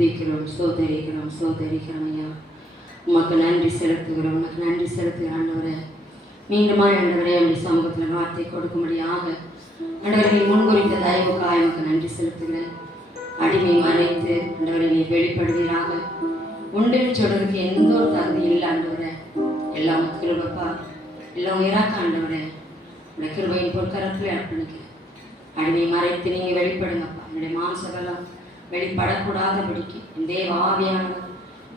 துதிக்கிறோம், சோதரிக்கிறோம், சோதரிக்கிறோம் ஐயா. உமக்கு நன்றி செலுத்துகிறோம், உமக்கு நன்றி செலுத்துகிற ஆண்டவரே. மீண்டுமாய் ஆண்டவரே அப்படி சமூகத்தில் வார்த்தை கொடுக்கும்படியாக ஆண்டவரை நீ முன்குறித்த தயவுக்காக உமக்கு நன்றி செலுத்துகிறேன். அடிமை மறைத்து ஆண்டவரை நீ வெளிப்படுவீராக. உண்டுன்னு சொல்றதுக்கு எந்த ஒரு தகுதி இல்லை ஆண்டவரே. எல்லாம் கிருபப்பா, எல்லாம் உயராக்க ஆண்டவரே. உடைய கிருபையின் பொற்கரத்தில் அர்ப்பணிக்க அடிமை மறைத்து நீங்கள் வெளிப்படுங்கப்பா. என்னுடைய மாம்சமெல்லாம் வெளிப்படக்கூடாதபடிக்கு என் தேவ ஆவியானவர்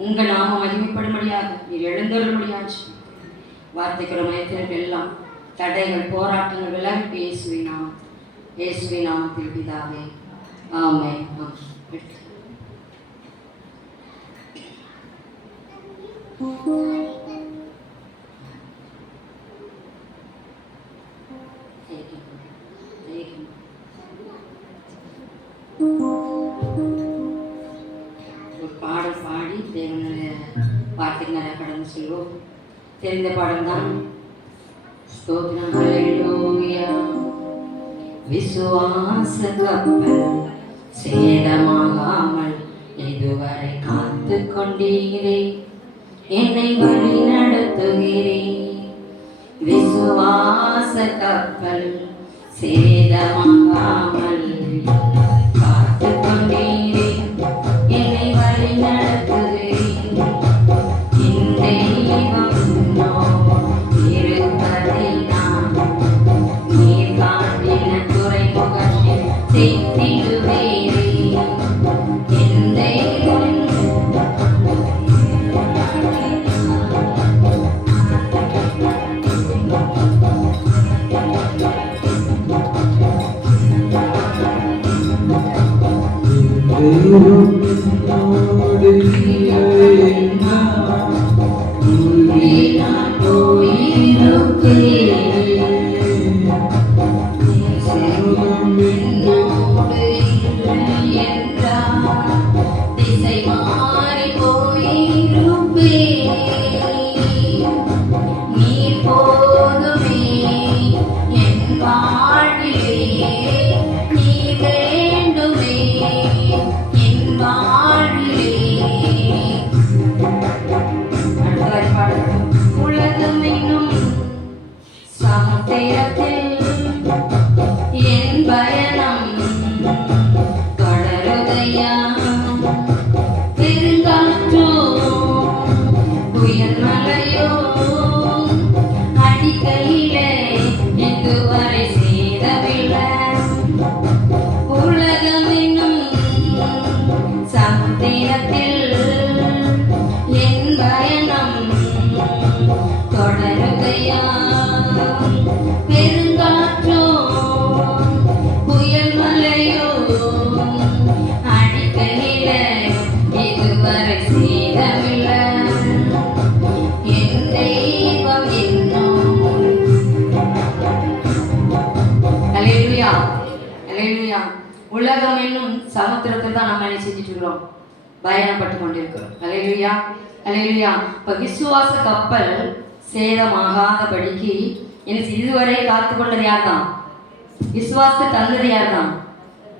உங்கள் நாம மகிமைப்படும்படியாக நீர் எழுந்தருளும்படியாச்சு. வார்த்தைக்கிற மயத்திற்கு எல்லாம் தடைகள் போராட்டங்கள் விலகி இயேசுவின் நாமத்தில் பிதாவே ஆமென். ஒரு பாடல் பாடி தேவனுடைய வார்த்தைக்கு நிறைய கடந்து சொல்வோம். தெரிந்த பாடல் தான். ஸ்தோத்திரம் ஹல்லேலூயா. விசுவாச கப்பல் சேதமாகாமல் இதுவரை காத்து கொண்டீரே, என்னை வழி நடத்துகிறே. விசுவாச கப்பல் சேதமாகாமல் காத்து கொண்டீரே, என்னை வழி நடத்துகிறே. இந்த இருப்பதை நான் நீர் காட்டின துறைமுகத்தில் சேர்த்திடுவேரே. எந்த திசை மாறி போயிருப்பே, நீ போதுமே என் வாழ்விலே, நீ வேண்டுமே என் வாழ்விலே. உலகம் என்னும் சமுத்திரத்தில் என் பயணம் தொடருதையா. பெருங்காற்றோ புயல் மழையோ அடிக்கையிலே இதுவரை சேதமில்லை. உலகம் என்னும் சமுத்திரத்தில் என் பயணம் தொடருதையா. பெருங்காற்றோ புயல் மழையோ அடிக்கையிலே இதுவரை சேதமில்லை. என் தெய்வம் என்னோடு. அல்லேலூயா, அல்லேலூயா. உலகம் என்னும் சமுத்திரத்தில் தான் நம்ம என்ன செஞ்சுட்டு இருக்கிறோம், பயணப்பட்டு கொண்டிருக்கிறோம். அல்லேலூயா, அல்லேலூயா. இப்ப விசுவாச கப்பல் சேதமாகாதபடிக்கு எனக்கு இதுவரை காத்து கொண்டது யார் தான்? விசுவாசத்தை தந்தது யார் தான்?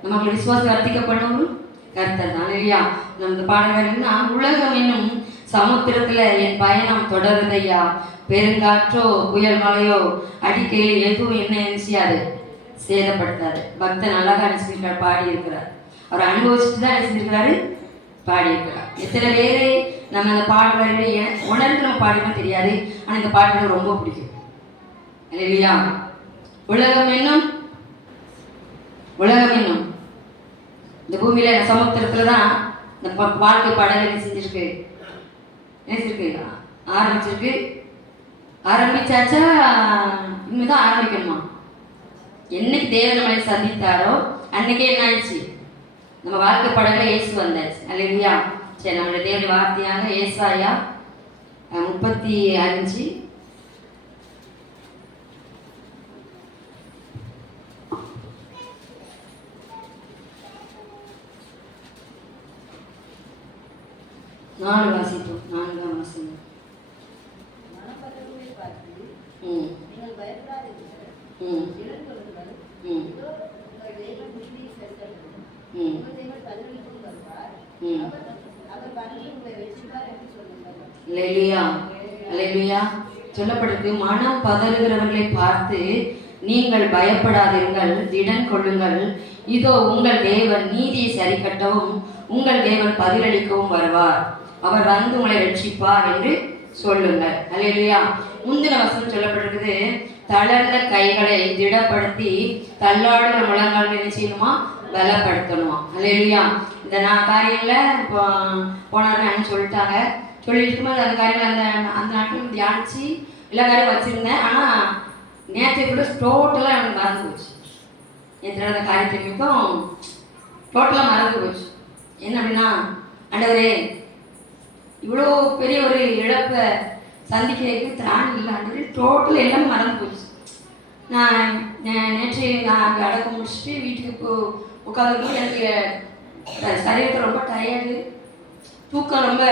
நமக்கு விசுவாசம் வர்த்திக்கப்படணும் கர்த்தர் தான். இல்லையா? நம்ம பாடல் என்ன? உலகம் என்னும் சமுத்திரத்துல என் பயணம் தொடருதையா. பெருங்காற்றோ புயல் மழையோ அடிக்கையில் எதுவும் என்ன செய்யாது, சேதப்படுத்தாது. பக்தன் அழகா நினைச்சிருக்கிறார், பாடி இருக்கிறார். அவர் அனுபவிச்சுட்டு தான் நினைச்சிருக்கிறாரு, பாடி இருக்கிறார். எத்தனை பேரு நம்ம அந்த பாடல்களிலே உணர்ந்து நம்ம பாடினோம் தெரியாது, ஆனால் இந்த பாட்டு எனக்கு ரொம்ப பிடிக்கும். இல்லையா? உலகம் என்னும் இந்த பூமியில சமுத்திரத்துல தான் இந்த வாழ்க்கை பாடல் என்ன செஞ்சிருக்கு, ஆரம்பிச்சிருக்கு. ஆரம்பிச்சாச்சா இனிமேதான் ஆரம்பிக்கணுமா? என்னைக்கு தேவன் நம்மளை சந்தித்தாரோ அன்னைக்கே என்ன ஆயிடுச்சு, நம்ம வாழ்க்கை படகுல இயேசு வந்தாச்சு. அல்லேலூயா. சரி, நம்மளுடைய தேவனுடைய வார்த்தையாக ஏசாயா 35 4 வாசிப்போம். 4ஆம் வசனம். அல்லேலூயா, அல்லேலூயா. சொல்லப்பட்டிருக்கு, மனம் பதறுகிறவர்களை பார்த்து நீங்கள் பயப்படாதீர்கள், திடன் கொள்ளுங்கள். இதோ உங்கள் தேவன் நீதியை சரி கட்டவும் உங்கள் தேவன் பதிலளிக்கவும் வருவார். அவர் வந்து உங்களை ரட்சிப்பார் என்று சொல்லுங்கள். அல்லேலூயா. முந்தின வசனம் சொல்லப்பட்டிருக்குது, தளர்ந்த கைகளை திடப்படுத்தி தள்ளாடுற முழங்கால் என்ன செய்யணுமா? பலப்படுத்தணுமா? அல்லேலூயா. இந்த காரியங்களை இப்போ போனாருன்னு சொல்லிட்டாங்க. சொல்லிட்டு அந்த காரியங்கள் அந்த நாட்டில் தியானிச்சு எல்லா காரியம் வச்சுருந்தேன். ஆனால் நேற்று கூட டோட்டலாக எனக்கு மறந்து போச்சு. நேற்று அந்த காரியத்தை நிமித்தம் டோட்டலாக மறந்து போச்சு. என்ன அப்படின்னா, ஆண்டவரே இவ்வளோ பெரிய ஒரு இழப்பை சந்திக்கிறதுக்கு திராணி இல்லை ஆண்டவரே, டோட்டலாக எல்லாம் மறந்து போச்சு. நான் நேற்று அங்கே அடக்க முடிச்சுட்டு வீட்டுக்கு உட்காந்துருக்கும். எனக்கு சரீரத்தில் ரொம்ப டயர்டு, தூக்கம் ரொம்ப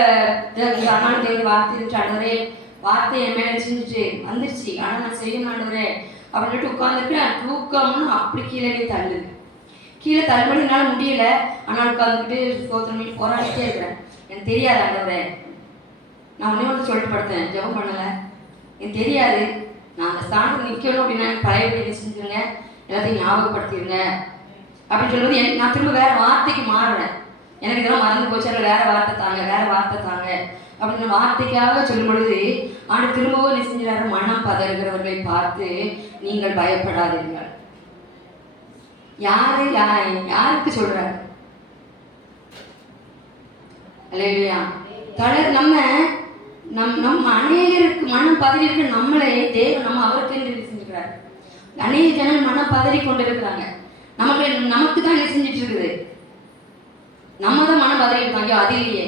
அம்மான தேவன் வார்த்தை இருந்துச்சு. ஆண்டவரே வார்த்தை என் மேலே செஞ்சுட்டு வந்துருச்சு, ஆனால் நான் செய்யணும் ஆண்டவரே அப்படின்ட்டு உட்காந்துருக்கேன். தூக்கம்னு அப்படி கீழே தள்ளுது. கீழே தள்ளுபடி என்னால் முடியல. ஆனால் உட்காந்துக்கிட்டு சோத்திரம் வீட்டு போராடிட்டே இருக்கிறேன். எனக்கு தெரியாது ஆண்டவரே, நான் ஒன்று சொல்லிட்டு படுத்தேன், ஜெபம் பண்ணலை, எனக்கு தெரியாது. நான் அந்த ஸ்தானத்தில் நிற்கணும் அப்படின்னா பழைய என்ன செஞ்சுருங்க, எல்லாத்தையும் ஞாபகப்படுத்திடுங்க அப்படின்னு சொல்லும்போது நான் திரும்ப வேறு வார்த்தைக்கு மாறுறேன். எனக்கு இதெல்லாம் மறந்து போச்சு, அதில் வேறு வார்த்தை தாங்க, வேறு வார்த்தை தாங்க அப்படின்னு வார்த்தைக்காக சொல்லும் பொழுது ஆண்டு திரும்பவும் என்ன செஞ்சாரு, மனம் பதறுகிறவர்களை பார்த்து நீங்கள் பயப்படாதீர்கள். யாருக்கு சொல்றாரு? அல்லேலூயா. நம்ம அநேகருக்கு மனம் பதறி இருக்க நம்மளே தேவன் நம்ம அவருக்கு என்ன செஞ்சுக்கிறார். அநேக ஜனங்கள் மனம் பதறி கொண்டு இருக்கிறாங்க. நமக்கு தான் என்ன செஞ்சுட்டு இருக்குது, நம்ம தான் மனம் பதறி இருக்காங்க. அது இல்லையே,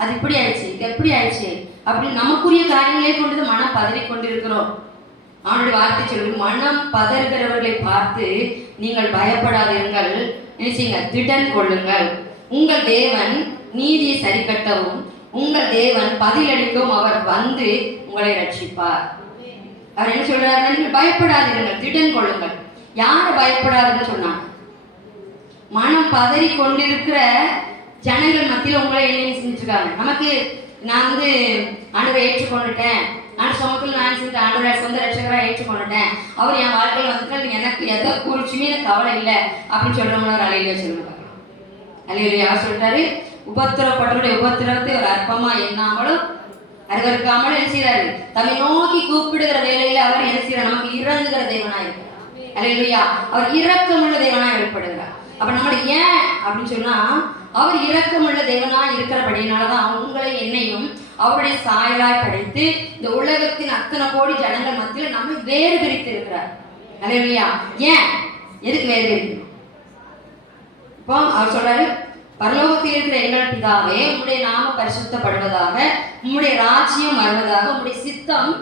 அது இப்படி ஆயிடுச்சு, இது எப்படி ஆயிடுச்சு அப்படின்னு நமக்குரிய காரியங்களே கொண்டு மனம் பதறி கொண்டு இருக்கிறோம். அவனுடைய வார்த்தை சொல்லி, மனம் பதறுகிறவர்களை பார்த்து நீங்கள் பயப்படாதீர்கள், நினைச்சீங்க திடன் கொள்ளுங்கள். உங்கள் தேவன் நீதியை சரி கட்டவும் உங்கள் தேவன் பதிலளிக்கவும் அவர் வந்து உங்களை ரட்சிப்பார். அவர் என்ன சொல்றாருன்னா, நீங்கள் பயப்படாதீர்கள், திடன் கொள்ளுங்கள். யாரை பயப்படாதுன்னு சொன்னாங்க? மனம் பதறி கொண்டிருக்கிற ஜனங்கள் மத்தியில் உங்களை என்ன செஞ்சுருக்காங்க. நமக்கு நான் ஆண்டவரை ஏற்றுக்கொண்டுட்டேன், நான் சமூகத்தில் நான் செஞ்சு ஆண்டவரை சொந்த ரட்சகராக ஏற்றுக்கொண்டுட்டேன், அவர் என் வாழ்க்கையில் வந்துட்டு எனக்கு எதை குறிச்சுமே எனக்கு கவலை இல்லை அப்படின்னு சொல்றவங்கள ஒரு அலையிலே சொல்லுங்க பார்க்கலாம். அலையிலே யார் சொல்றாரு? உபத்திரப்பட்டவருடைய உபத்திரத்தை ஒரு அற்பமா எண்ணாமலும் அறிவறுக்காமலும் என்ன செய்யறாரு? தம்மை நோக்கி கூப்பிடுகிற வேலையில அவர் என்ன செய்யறார்? நமக்கு இறங்குகிற தேவனாய் இருக்கிறார். அல்லேலூயா. அவர் இரக்கமுள்ள தேவனாய் வெளிப்படுகிறார். அப்ப நம்ம ஏன் அப்படின்னு சொன்னா, அவர் இரக்கமுள்ள தேவனாய் இருக்கிறபடினாலதான் உங்களை என்னையும் அவருடைய சாயலாய் படைத்து இந்த உலகத்தின் அத்தனை கோடி ஜனங்கள் மத்தியில் நம்மை வேறு பிரித்து இருக்கிறார். அல்லேலூயா. ஏன், எதுக்கு வேறு பிரிக்கணும்? இப்போ அவர் சொல்றாரு, பரலோகத்தில் இருக்கிற எங்கள் பிதாவே, உம்முடைய நாம பரிசுத்தப்படுவதாக, உம்முடைய ராஜ்யம் வருவதாக, உம்முடைய சித்தம்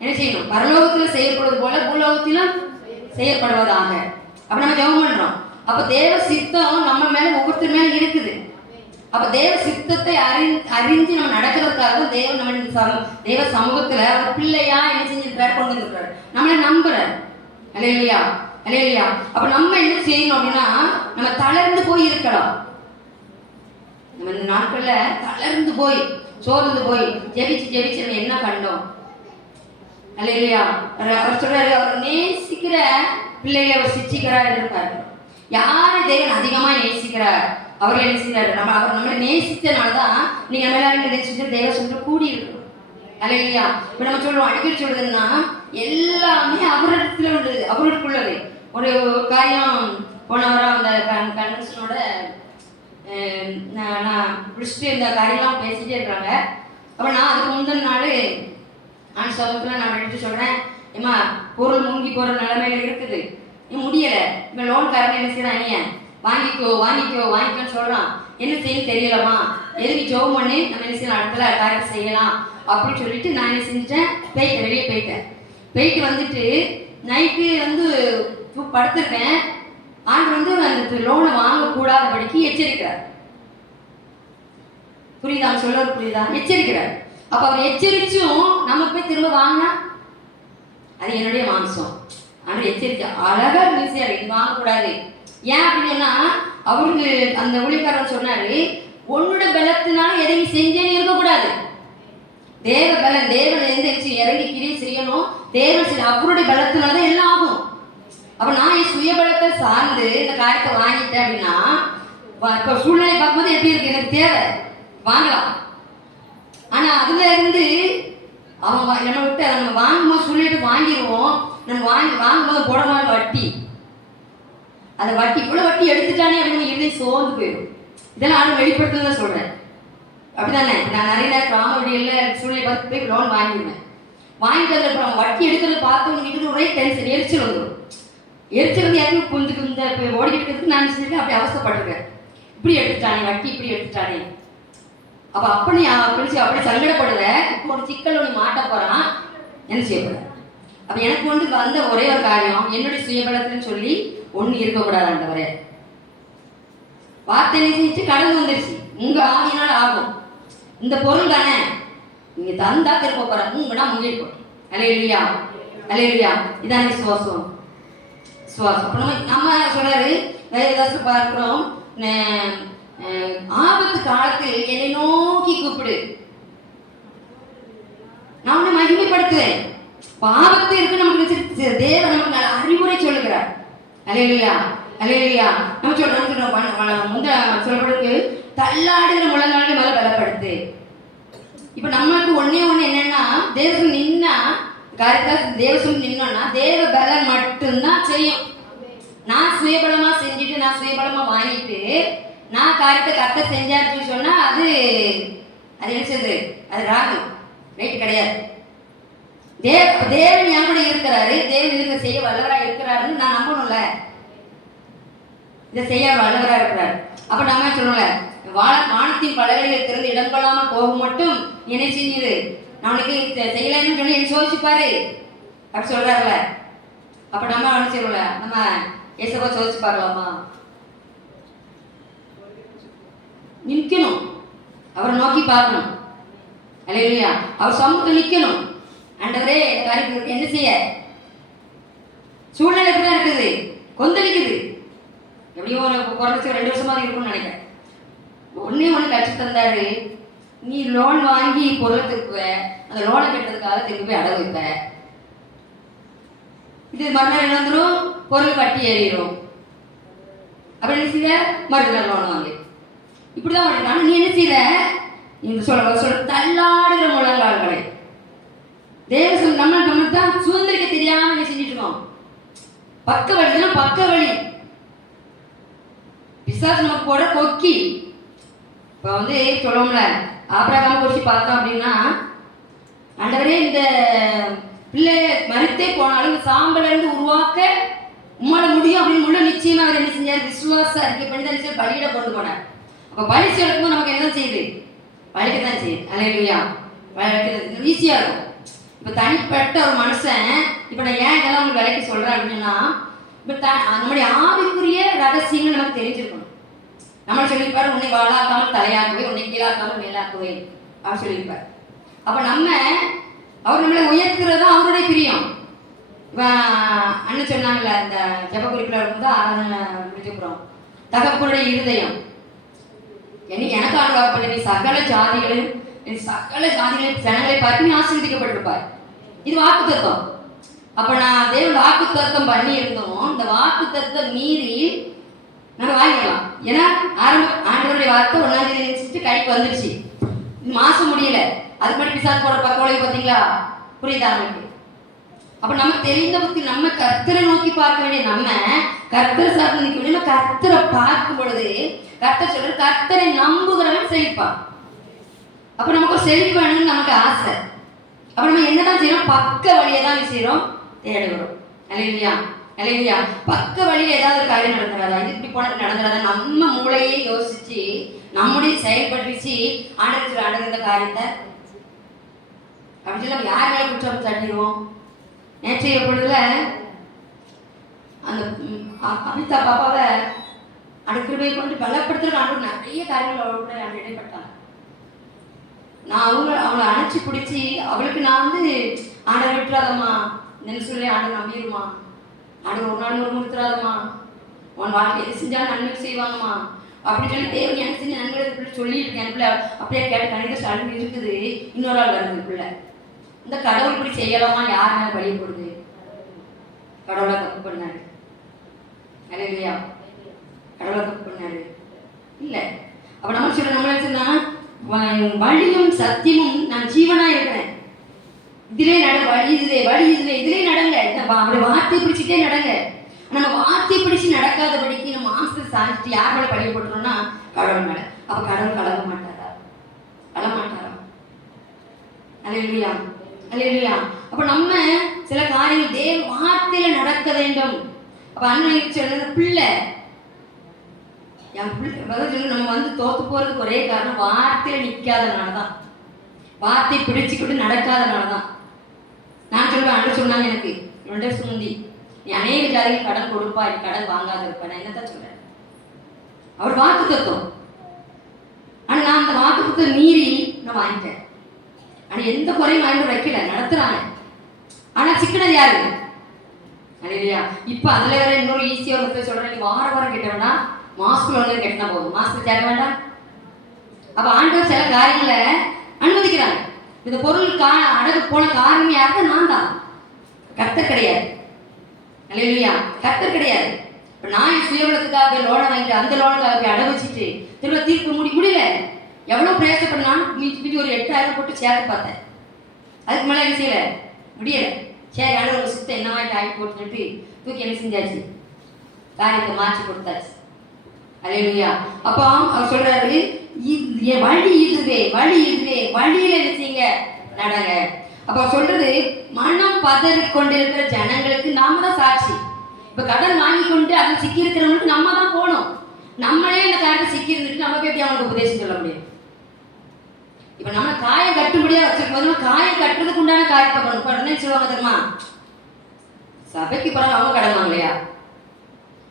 என்ன செய்யணும்? பரலோகத்தில் செய்யப்படுவது போல பூலோகத்திலும் செய்யப்படுவதாக. அப்ப நம்ம ஜெபம் பண்றோம். அப்ப தேவ சித்தம் நம்ம மேல ஒவ்வொருத்தர் மேல இருக்குது. அப்ப தேவ சித்தத்தை அறிஞ்சு நம்ம நடக்கிறதுக்காக தேவன் நம்ம தேவ சமூகத்துல ஒரு பிள்ளையா என்ன செஞ்சிருக்கிறாரு, கொண்டு வந்திருக்கிறாரு. நம்மளை நம்புறாரு. அல்லேலூயா, அல்லேலூயா. அப்ப நம்ம என்ன செய்யணும் அப்படின்னா, நம்ம தளர்ந்து போய் இருக்கலாம். நம்ம இந்த நாட்கள்ல தளர்ந்து போய் சோர்ந்து போய் ஜெபிச்சு நம்ம என்ன கண்டோம்? அல்லேலூயா. அவர் சொல்றாரு, அவர் நேசிக்கிற பிள்ளைகளை அவர் சிச்சிக்கிறார் இருக்காரு. யாரு தேவன் அதிகமா நேசிக்கிறார் அவர்களை என்ன செய்யறாரு? அவர் நம்மளை நேசித்தனாலதான் நீங்க எல்லாரும் நினைச்சிட்டு தேவ சொல்ற கூடி இருக்கணும். அல்லேலூயா. இப்ப நம்ம சொல்லுவோம், அடிக்கடி சொல்றதுன்னா எல்லாமே அவரிடத்துல உள்ளது, அவருக்குள்ளது. ஒரு காரியம் போன வாரம் அந்த கன்வென்ஷனோட நான் முடிச்சுட்டு இந்த காரியெல்லாம் பேசிட்டே இருக்கிறாங்க. அப்போ நான் அதுக்கு முந்தின நாள் நான் சமூகத்தில் நான் எடுத்து சொல்கிறேன், ஏம்மா பொருள் மூங்கி போகிற நிலைமையில இருக்குது, நீ முடியலை, இப்போ லோன்காரன் என்ன செய்யறான், நீ வாங்கிக்கோன்னு சொல்கிறான், என்ன செய்ய தெரியலம்மா, எதுக்கு ஜோம் பண்ணி நம்ம என்ன செய்யலாம், அடுத்த காரியம் செய்யலாம் அப்படின்னு சொல்லிட்டு நான் என்ன செஞ்சுட்டேன், வெளியே போயிட்டு வந்துட்டு நைட்டு படுத்துருக்கேன். ஆண்டு அந்த லோனை வாங்கக்கூடாதபடிக்கு எச்சரிக்கிறார். புரியுதா சொல்றது? புரியுதா? எச்சரிக்கிறார். அப்ப அவர் எச்சரிச்சும் நம்ம போய் திரும்ப வாங்கினா அது என்னுடைய மாம்சம். ஆனா எச்சரிக்கை அழகா ஈஸியா இது வாங்கக்கூடாது. ஏன் அப்படின்னா அவருக்கு அந்த ஊழியக்காரர் சொன்னாரு, உன்னோட பலத்தினால எதையும் செஞ்சேன்னு இருக்கக்கூடாது. தேவ பலன், தேவன் எந்திரிச்சு இறங்கி கிரியை செய்யணும். தேவன் சில அவருடைய பலத்தினாலதான் எல்லாம் ஆகும். அப்ப நான் என் சுய பலத்தை சார்ந்து இந்த காரியத்தை வாங்கிட்டேன் அப்படின்னா, இப்போ சூழ்நிலை பார்க்கும்போது எப்படி இருக்கு, எனக்கு தேவை வாங்கலாம். ஆனா அதுல இருந்து அவன் நம்ம விட்டு அதை நம்ம வாங்கும்போது சொல்லிட்டு வாங்கிடுவோம். நம்ம வாங்கும்போது போடமான வட்டி, அந்த வட்டி இவ்வளவு வட்டி எடுத்துட்டானே அப்படின்னு இருந்தே சோர்ந்து போயிடும். இதெல்லாம் ஆளும் வெளிப்படுத்துதான் சொல்றேன். அப்படிதானே? நான் நிறைய நேரம் கிராம வீடுகளில் சூழ்நிலை பார்த்து போய் லோன் வாங்கிடுவேன். வாங்கிட்டு அப்புறம் வட்டி எடுக்கிறத பார்த்து வீட்டுக்கு ஒரே டென்ஷன், எரிச்சல் வந்துடும். எரிச்சல் வந்து யாருமே புரிஞ்சுக்கு இந்த இப்போ ஓடிக்கிட்டு இருக்கிறதுக்கு நான் செஞ்சுட்டு அப்படி அவசரப்பட்டிருக்கேன். இப்படி எடுத்துட்டானே வட்டி, இப்படி எடுத்துட்டானே. அப்போ நீ பிடிச்சி அப்படி சங்கடப்படுவேன். இப்போ ஒரு சிக்கல் ஒன்று மாட்ட போறான், என்ன செய்யப்படுற? அப்போ எனக்கு வந்து வந்த ஒரே ஒரு காரியம், என்னுடைய சுயபலத்துன்னு சொல்லி ஒன்று இருக்கக்கூடாது. ஆண்டவரே, வார்த்தை செஞ்சு கடந்து வந்துருச்சு, உங்க ஆவியினால ஆகும். இந்த பொருள் தானே நீங்க தந்தா திருப்ப போற, உங்கன்னா முங்கிட்டு போறோம். அல்லேலூயா, அல்லேலூயா. இதானே சுவாசம், சுவாசம். அப்போ நம்ம சொல்றாரு, வேததாசர் பார்க்கிறோம், ஆபத்து காலத்தில் என்னை நோக்கி கூப்பிடு, நான் உன்னை மகிமைப்படுத்துவேன். ஆபத்து இருக்கு நமக்கு, தேவன் நமக்கு நல்ல அறிவுரை சொல்லுகிறார். அல்லேலூயா, அல்லேலூயா. நம்ம சொல்றோம் முந்த சொல்லப்படுக்கு தள்ளாடுகிற முழங்கால்களை மேல பலப்படுத்து. இப்ப நம்மளுக்கு ஒன்னே ஒண்ணு என்னன்னா, தேவசம் நின்னா காரியத்தால் தேவசம் நின்னோம்னா தேவ பலன் மட்டும்தான் செய்யும். நான் சுயபலமா செஞ்சுட்டு நான் சுயபலமா வாங்கிட்டு நான் காரியத்தை கத்த செஞ்சாச்சுன்னு சொன்னா அது என்ன செய்யுது, அது ராகு, ரைட்டு கிடையாது. தேவன் என் கூட இருக்கிறாரு, தேவன் இதுக்கு செய்ய வல்லவரா இருக்கிறாருன்னு நான் நம்பணும்ல, இதை செய்ய வல்லவரா இருக்கிறாரு. அப்ப நம்ம சொல்லல, வானத்தின் பலகைகள் திறந்து இடம் கொள்ளாமல் போகும் மட்டும் என்னை செஞ்சிரு, நான் உனக்கு செய்யலன்னு சொல்லி என்ன சோதிச்சுப்பாரு அப்படி சொல்றாருல. அப்ப நம்ம என்ன செய்யல, நம்ம ஏசப்பா சோதிச்சு பார்க்கலாமா? நிற்கணும், அவரை நோக்கி பார்க்கணும். அல்லேலூயா, அவர் சமூகத்தில் நிற்கணும். ஆண்டவரே காரியத்துக்கு என்ன செய்ய, சூழ்நிலை எப்படிதான் இருக்குது, கொந்தளிக்குது. எப்படியும் ஒரு குறைச்சி 2 வருஷமா இருக்கும்னு நினைக்கிறேன். ஒன்னே ஒன்று கற்று தந்தாரு, நீ லோன் வாங்கி பொருளை திருப்புவ, அந்த லோனை கட்டுறதுக்காக திருப்பி போய் அடகு வைப்ப, இது மறுநாள் என்ன வந்துடும், பொருள் வட்டி ஏறிடும். அப்படி என்ன செய்ய, மறுநாள் லோன் வாங்கி இப்படிதான் வாங்க. ஆனால் நீ என்ன செய்யற, இந்த சொல்ல தள்ளாடுகிற முழங்கால்களை தேவசம் நம்ம தான் சுதந்திரிக்க தெரியாம என்ன செஞ்சுட்டு இருக்கோம். பக்க வழி, பக்க வழி பிசாசு நமக்கு போட கொக்கி. இப்போ வந்து சொல்லுவோம்ல, ஆபிரகாமை குறித்து பார்த்தோம் அப்படின்னா, ஆண்டவரே இந்த பிள்ளை மறுத்தே போனாலும் இந்த சாம்பல இருந்து உருவாக்க உம்மால முடியும் அப்படின்னு முழு நிச்சயமா அவர் என்ன செஞ்சார், விசுவாச அறிக்கை பண்ணி தான் பலியிட கொண்டு போனார். அப்போ பலி செலுத்தும் நமக்கு என்ன செய்யுது, பலிக்க தான் செய்யுது. அல்லேலூயா, பலிக்கிறது ஈஸியா இருக்கும். இப்போ தனிப்பட்ட ஒரு மனுஷன், இப்போ நான் ஏன் இதெல்லாம் உங்களுக்கு விலைக்கு சொல்றேன் அப்படின்னா, இப்போ நம்முடைய ஆவிக்குரிய ரகசியங்கள் நமக்கு தெரிஞ்சிருக்கணும். நம்ம சொல்லியிருப்பாரு, உன்னை வாழாக்காமல் தலையாக்குவேன், உன்னை கீழாக்காமல் மேலாக்குவேன் அப்படின்னு சொல்லியிருப்பார். அப்போ நம்ம அவர் நம்மளை உயர்த்துறதும் அவருடைய பிரியம். இப்போ அண்ணன் சொன்னாங்கல்ல, இந்த ஜப குறிப்பில் இருக்கும்போது ஆராதனை முடிச்சுக்கிறோம், தகப்பனுடைய இருதயம் எனக்கு ஆண்டவரப்பட்ட நீ சகல ஜாதிகளையும் ஜனங்களை பார்த்து நீ ஆசீர்வதிக்கப்பட்டிருப்பார். இது வாக்கு தத்துவம். அப்ப நான் தேவன் வாக்கு தத்துவம் பண்ணி இருந்தோம், இந்த வாக்கு தத்துவம் மீறி நம்ம வாங்கிக்கலாம். ஏன்னா ஆண்டவருடைய வார்த்தை 1ஆம் தேதி நினைச்சிட்டு கைக்கு வந்துருச்சு, மாசம் முடியல, அது மாதிரி பிசாசு போடுற பக்கோலையை பார்த்தீங்களா, புரியுதா நமக்கு? அப்ப நமக்கு தெரிந்த புத்தி, நம்ம கர்த்தரை நோக்கி பார்க்க வேண்டிய, நம்ம கர்த்தரை சார்ந்து நிற்க வேண்டிய, நம்ம கர்த்தரை பார்க்கும் பொழுது கர்த்தர் சொல்ற, கர்த்தரை நம்புகிறவன் செழிப்பான். அப்ப நமக்கு ஒரு செழிப்பு வேணும்னு நமக்கு ஆசை. அப்ப நம்ம என்னதான் செய்யறோம், பக்க வழியை தான் செய்யறோம், தேடுகிறோம். அல்லேலூயா, அல்லேலூயா. பக்க வழியில் ஏதாவது ஒரு காரியம் நடந்துடாதா, இது இப்படி போனது நடந்துடாதா, நம்ம மூளையே யோசிச்சு நம்முடைய செயல்பட்டுச்சு ஆண்டவர் ஆண்டவர் இந்த காரியத்தை அப்படின்னு சொல்லி நம்ம யார் மேலே குற்றம் சாட்டிடுவோம். நேற்றைய பொழுதுல அந்த அமிதா பாப்பாவை அடுக்கிருவை கொண்டு பலப்படுத்துகிற ஆண்டவர் நிறைய காரியங்கள் அவளோட கூட இடைப்பட்டாங்க. நான் அவளை அணைச்சி பிடிச்சி அவளுக்கு நான் வந்து ஆண்டவர் விட்டுறாதம்மா, நெல் சொல்லி ஆண்டவர் நம்பிடுமா, ஆண்டவர் ஒரு நாள் ஒரு முடுத்துறாதம்மா, உன் வாழ்க்கை எது செஞ்சாலும் நன்மை செய்வாங்கம்மா அப்படின்னு சொல்லி தேவன் எனக்கு செஞ்சு நன்மை பிள்ளை சொல்லிட்டு இருக்கேன். பிள்ளை அப்படியே கேட்டு கணித ஸ்டாலின் இருக்குது. இன்னொரு ஆள் வருது பிள்ளை. இந்த கடவுள் இப்படி செய்யலாமா? யார் மேலே பழிய போடுது? கடவுளை தப்பு பண்ணாரு. இல்லையா? கடவுளை தப்பு பண்ணாரு இல்லை. அப்போ நம்ம சொல்ல நம்மள சொன்னா வழியும் சத்தியமும் நான் ஜீவனா இருக்கிறேன். இதிலே நட வழி இதுவே வழி இதுவே இதிலே நடங்க. அப்படி வார்த்தை பிடிச்சிட்டே நடங்க. நம்ம வார்த்தை பிடிச்சி நடக்காதபடிக்கு நம்ம ஆசிரியர் சாதிச்சுட்டு யார் மேலே பழிய போட்டுறோம்னா கடவுள் மேலே. அப்போ கடவுள் கலக மாட்டாரா? கலக மாட்டாரா? அல்லேலூயா அல்லேலூயா. அப்போ நம்ம சில காரியங்கள் தேவ வார்த்தையில நடக்க வேண்டும். அப்போ அண்ணன் சொல்றது பிள்ளை என் பிள்ளை சொல்லி நம்ம தோத்து போறதுக்கு ஒரே காரணம் வார்த்தையில நிற்காதனால தான், வார்த்தை பிடிச்சிக்கிட்டு நடக்காதனால தான். நான் சொல்லுவேன், அண்ணன் சொன்னாங்க எனக்கு ரெண்டே சுந்தி நீ அநேக ஜாதிகள் கடன் கொடுப்பா, நீ கடன் வாங்காத இருப்ப. நான் என்னத்தான் சொல்றேன்? அவர் வாக்கு தத்துவம். ஆனா நான் அந்த வாக்கு தத்துவம் மீறி நான் வாங்கிட்டேன். ஆனா எந்த குறையும் வாங்கி வைக்கல, நடத்துறாங்க. ஆனா சிக்கனது யாரு? இல்லையா? இப்ப அதுல வேற இன்னொரு ஈஸியா ஒரு சொல்றேன், நீ வார வாரம் கேட்ட வேண்டாம், மாசத்துல ஒன்று கட்டினா போதும், மாசத்துல சேர வேண்டாம். அப்ப ஆண்டவர் சில காரியங்களை அனுமதிக்கிறாங்க. இந்த பொருள் அடகு போன காரணம் யாருக்கு? நான் தான், கர்த்தர் கிடையாது. இல்லையா? கர்த்தர் கிடையாது. இப்போ நான் சுயவளத்துக்காக லோனை வாங்கிட்டு அந்த லோனுக்காக போய் அடகு வச்சுட்டு திரும்ப தீர்ப்பு முடியல. எவ்வளோ பிரயாசம் பண்ணாலும் மீதி ஒரு 8000 போட்டு சேர்த்து பார்த்தேன். அதுக்கு மேலே என்ன செய்யலை, முடியலை. சரி அடகு சுத்தம் என்ன வாங்கிட்டு ஆகி போட்டுட்டு தூக்கி என்ன செஞ்சாச்சு, காரியத்தை மாற்றி கொடுத்தாச்சு. அல்லேலூயா. அப்போ அவர் சொல்றாரு, வழி இதுவே வழி இதுவே வழியில நினைச்சீங்க நடங்க. அப்ப சொல்றது, மனம் பதறி கொண்டிருக்கிற ஜனங்களுக்கு நாம தான் சாட்சி. இப்ப கடன் வாங்கி கொண்டு அதில் சிக்கி இருக்கிறவங்களுக்கு நம்ம தான் போகணும். நம்மளே அந்த காரியத்தை சிக்கி இருந்துட்டு நம்ம எப்படி அவங்களுக்கு உபதேசம் சொல்ல முடியும்? இப்ப நம்ம காயம் கட்டுப்படியா வச்சிருக்கும் போது காயம் கட்டுறதுக்கு உண்டான காரியத்தை பண்ணணும். உடனே சொல்லுவாங்க தெரியுமா, சபைக்கு பிறகு அவங்க கடன் வாங்கலையா,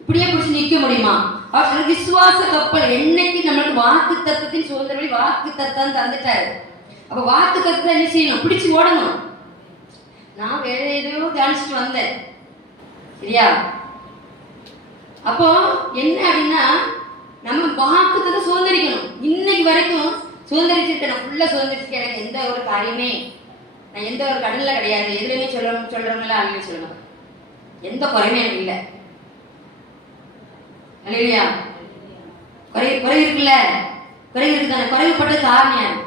இப்படியே பிடிச்சி நிற்க முடியுமா? அவர் விசுவாச கப்பல் என்னைக்கு நம்மளுக்கு வாக்கு தத்துவத்தின் சுதந்திர வழி வாக்கு தத்துவம் தந்துட்டாரு. அப்ப வாக்கு தத்துவம் என்ன செய்யணும், பிடிச்சு ஓடணும். நான் வேற ஏதோ தியானிச்சுட்டு வந்தேன், சரியா? அப்போ என்ன அப்படின்னா, நம்ம வாக்கு தத்துவம் சுதந்திரிக்கணும். இன்னைக்கு வரைக்கும் சுதந்திரிச்சிருக்கேன், நான் ஃபுல்லா சுதந்திரிச்சிருக்கேன். எனக்கு எந்த ஒரு காரியமே, நான் எந்த ஒரு கடல்ல கிடையாது, எதுலையுமே சொல்றவங்கள அழிவு சொல்லணும், எந்த குறையுமே எனக்கு இல்லை. இல்லையா? குறை இருக்குல்ல, குறை இருக்குதானே, குறைவுப்பட்ட காரணம் யாரு?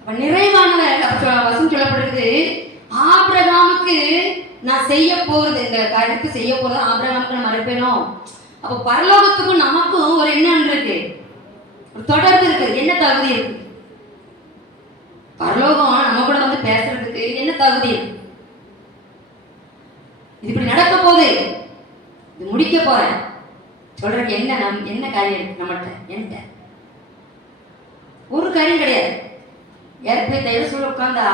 அப்ப நிறைவானவர் வசனம் சொல்லப்படுறது, ஆபிரகாமுக்கு நான் செய்ய போறது, இந்த காரியத்தை செய்ய போறது ஆபிரகாமுக்கு நான் மறைப்பேனோ. அப்போ பரலோகத்துக்கும் நமக்கும் ஒரு என்ன இருக்கு, ஒரு தொடர்பு இருக்கு. என்ன தகுதி இருக்கு? பரலோகம் நம்ம கூட பேசுறதுக்கு என்ன தகுதி இருக்கு? இது இப்படி நடக்க போகுது, இது முடிக்க போறேன் சொல்றதுக்கு என்ன காரியம் இருக்கு நம்மகிட்ட? என்கிட்ட ஒரு காரியம் கிடையாது. ஏற்கனவே தயவு சொல்ல உட்காந்தா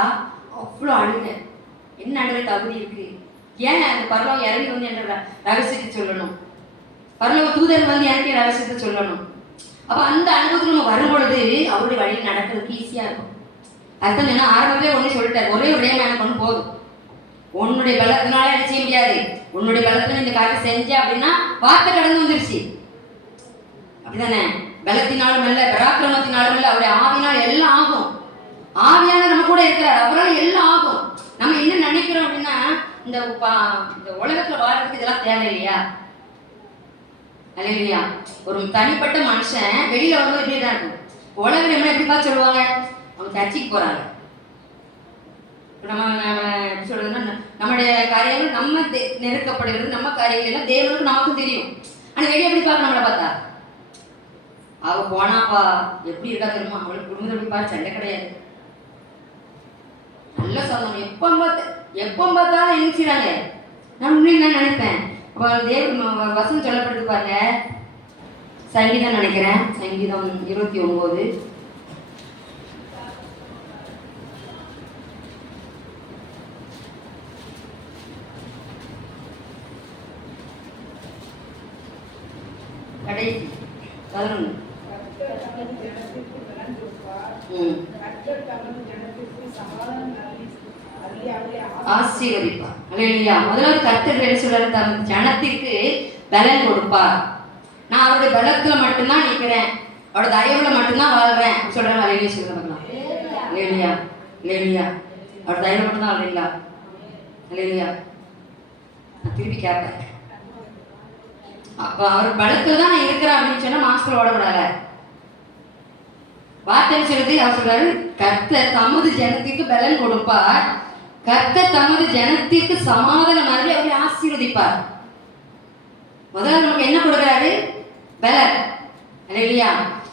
அவ்வளோ அழுக. என்ன அழுக தகுதி இருக்கு? ஏன் அந்த பரலோகம் இறங்கி என்ற ரகசியத்தை சொல்லணும், பரலோக தூதர் எனக்கு ரகசியத்தை சொல்லணும். அப்ப அந்த அனுபவத்தில் நம்ம வரும்பொழுது அவருடைய வழியில் நடக்கிறதுக்கு ஈஸியா இருக்கும். அதுதான் என்ன ஆரம்பத்திலே ஒண்ணு சொல்லிட்டார், ஒரே எனக்கு ஒன்று போதும், உன்னுடைய பலத்தினால என்ன செய்ய முடியாது, உன்னுடைய பலத்துல இந்த காரியம் செஞ்ச அப்படின்னா வார்த்தை கடந்து வந்துருச்சு. அப்படிதானே? பலத்தினாலும் இல்ல, பராக்கிரமத்தினாலும் இல்ல, அவருடைய ஆவினால் எல்லாம் ஆகும். ஆவியான நம்ம கூட இருக்கிறார், அவரால் எல்லாம் ஆகும். நம்ம என்ன நினைக்கிறோம் அப்படின்னா, இந்த உலகத்துல வாழ்றதுக்கு இதெல்லாம் தேவை இல்லையா? இல்லையா? ஒரு தனிப்பட்ட மனுஷன் வெளியில வரும்போது இப்படிதான் இருக்கும். உலகம் என்ன எப்படி பார்த்து சொல்லுவாங்க, அவங்க சர்ச்சைக்கு போறாங்க. நம்ம சொல்றதுன்னா நம்முடைய காரியங்கள் நம்ம நெருக்கப்படுகிறது, நம்ம காரியங்கள் எல்லாம் தேவனுக்கு நமக்கும் தெரியும். ஆனா வெளியே எப்படி பார்க்க நம்மளை பார்த்தா, அவ போனாப்பா எப்படி இருக்கா தெரியுமா, அவளுக்கு குடும்பத்தை எப்படி பார்த்து சண்டை கிடையாது, நல்ல சொந்தம். எப்போ பார்த்தாலும் என்ன செய்யறாங்க. நான் என்ன நினைப்பேன், தேவ வசனம் சொல்லப்படுது பாருங்க, சங்கீதம் நினைக்கிறேன், சங்கீதம் 29 கடைசி 11. ஆசீர்வதிப்பார். அல்லேலூயா. முதலாவது கர்த்தர் என்ன சொல்றாரு, தம் ஜனத்திற்கு பலன் கொடுப்பார். நான் அவருடைய பலத்துல மட்டும்தான் நிற்கிறேன், அவரோட தயவுல மட்டும்தான் வாழ்றேன் சொல்றேன். அலையிலேயே சொல்ல பார்க்கலாம். இல்லையா இல்லையா? அவரோட தயவுல மட்டும்தான் வாழ்றீங்களா? இல்லையா? நான் திருப்பி கேட்பேன். அப்போ அவர் பலத்துல தான் நான் இருக்கிறேன் அப்படின்னு சொன்னா மாஸ்டர் ஓடக்கூடாது. வார்த்தை சொல்றது அவர் சொல்றாரு, கர்த்தர் தமது ஜனத்திற்கு பலன் கொடுப்பார், கர்த்தர் தமது ஜனத்திற்கு சமாதானம் அருளி அவரை ஆசீர்வதிப்பார். முதல்ல நமக்கு என்ன கொடுக்குறாரு? பலன். இல்லையா?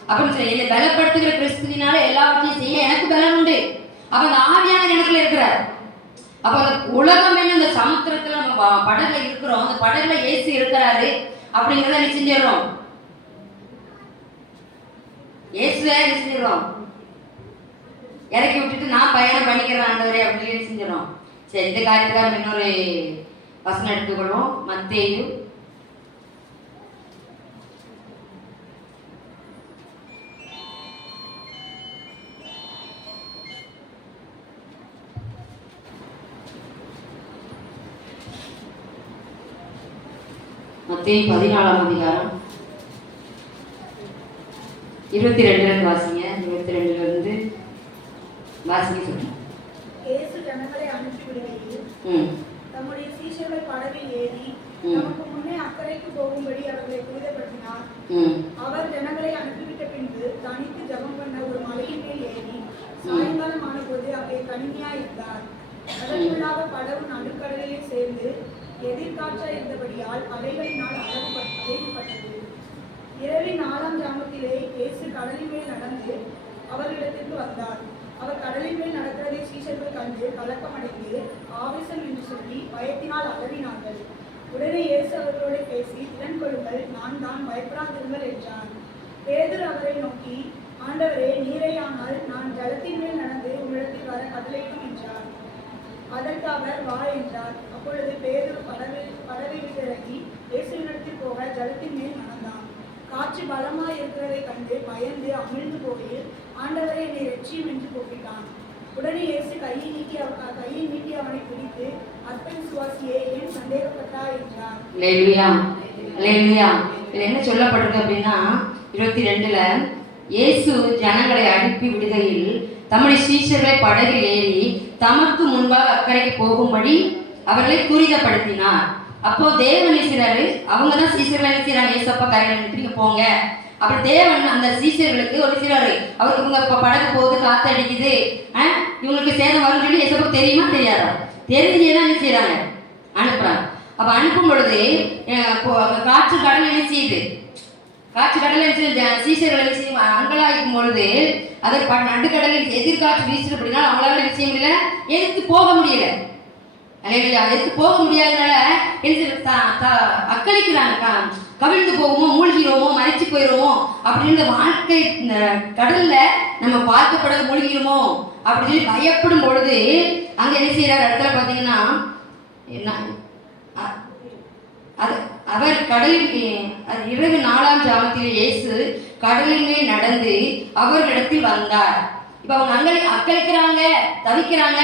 அப்படின்னு சொல்லி என்னை பலப்படுத்துகிற கிறிஸ்துவினால எல்லாவற்றையும் செய்ய எனக்கு பலன் உண்டு. அப்ப அந்த ஆவியான எனக்குள்ள இருக்கிறார். அப்ப அந்த உலகம் என்ன, இந்த சமுத்திரத்துல நம்ம படகுல இருக்கிறோம், அந்த படகுல இயேசு இருக்கிறாரு அப்படிங்கிறத என்ன செஞ்சிடறோம்? இயேசுவே என்ன செஞ்சிடறோம்? இறக்கி விட்டுட்டு நான் பயணம் பண்ணிக்கிறேன் ஆண்டவரே அப்படின்னு செஞ்சிடறோம். சரி, இந்த காரியத்துக்காக இன்னொரு வசனம் எடுத்துக்கொள்வோம். மத்தேயு 14ஆம் அதிகாரம் 22 வாசிங்க. 22 வாசிங்க சொல்லுங்க. இயேசு ஜனங்களை அனுப்பி விடுகையில் தம்முடைய சீஷர்கள் படவில் ஏறி நமக்கு முன்னே அக்கறைக்கு போகும்படி அவர்களை துரிதப்படுத்தினார். அவர் ஜனங்களை அனுப்பிவிட்ட பின்பு தனித்து ஜெபம் பண்ண ஒரு மலையின் மேல் ஏறி சாயங்காலம் ஆன போது அங்கே தனிமையா இருந்தார். அதற்குள்ளாக படகு நடுக்கடலில் சேர்ந்து எதிர்காற்றா இருந்தபடியால் அலைகளினால் அலைவுபட்டது. இரவின் 4ஆம் ஜாமத்திலே இயேசு கடலின் மேல் நடந்து அவர்களிடத்திற்கு வந்தார். அவர் கடலின் மேல் நடக்கிறதை சீஷர்கள் கண்டு கலக்கமடைந்து ஆவேசம் என்று சொல்லி பயத்தினால் அலறினார்கள். உடனே இயேசு அவர்களோடு பேசி, திடன் கொள்ளுங்கள், நான் தான், பயப்படாதிருங்கள் என்றார். பேதுரு அவரை நோக்கி, ஆண்டவரே, நீரேயானால் நான் ஜலத்தின் மேல் நடந்து உம்மிடத்தில் வர கட்டளையிடும் என்றார். அதற்கு அவர் வா என்றார். அப்பொழுது பேதுரு படவை விட்டு இறங்கி இயேசுவினிடத்தில் போக ஜலத்தின் மேல் நடந்தான். காற்று பலமாய் இருக்கிறதை கண்டு பயந்து அமிழ்ந்து போகையில், ஆண்டவரை என்னை ரட்சியும் என்று கூப்பிட்டான். உடனே இயேசு கையை நீட்டி அவனை பிடித்து, அற்ப விசுவாசியே, ஏன் சந்தேகப்பட்டா என்றார். என்ன சொல்லப்பட்டிருக்கு அப்படின்னா 22ல இயேசு ஜனங்களை அனுப்பி விடுகையில் தம்முடைய சீஷர்களை படகில் ஏறி தமக்கு முன்பாக அக்கறைக்கு போகும்படி அவர்களை துரிதப்படுத்தினார். அப்போ தேவன் நினைக்கிறாரு, அவங்க தான் சீசர்களை நினைக்கிறாங்க, ஏசப்பா கரையில போங்க. அப்புறம் தேவன் அந்த சீசர்களுக்கு ஒரு செய்றாரு, அவருக்கு இவங்க இப்போ படகு போகுது, காற்று அடிக்குது, இவங்களுக்கு சேதம் வரும்னு சொல்லி ஏசப்பா தெரியுமா தெரியாதா? தெரிஞ்சேதான் என்ன செய்யறாங்க, அனுப்புறாங்க. அப்போ அனுப்பும் பொழுது காற்று கடல் என்ன செய்யுது, காற்று கடலை சீசர்கள் செய்யும் அங்கலாய்க்கும் பொழுது அதை நடுக்கடலில் எதிர்காற்று வீசுது. அப்படின்னா அவங்களால என்ன செய்ய முடியல, எதிர்த்து போக முடியல. எதிர்த்து போக முடியாதனால அக்களிக்கிறாங்க, கவிழ்ந்து போவோமோ, மூழ்கிறோமோ, மறைச்சு போயிடுவோமோ அப்படின்னு வாழ்க்கை கடல்ல நம்ம பார்க்கப்பட மூழ்கிடுமோ அப்படின்னு சொல்லி பயப்படும் பொழுது அங்க என்ன செய்யறாரு இடத்துல பார்த்தீங்கன்னா என்ன, அவர் கடலில் இரவு 4ஆம் ஜாமத்தில் இயேசு கடலின் மேல் நடந்து அவர்களிடத்தில் வந்தார். இப்ப அவங்க அக்களிக்கிறாங்க, தவிக்கிறாங்க,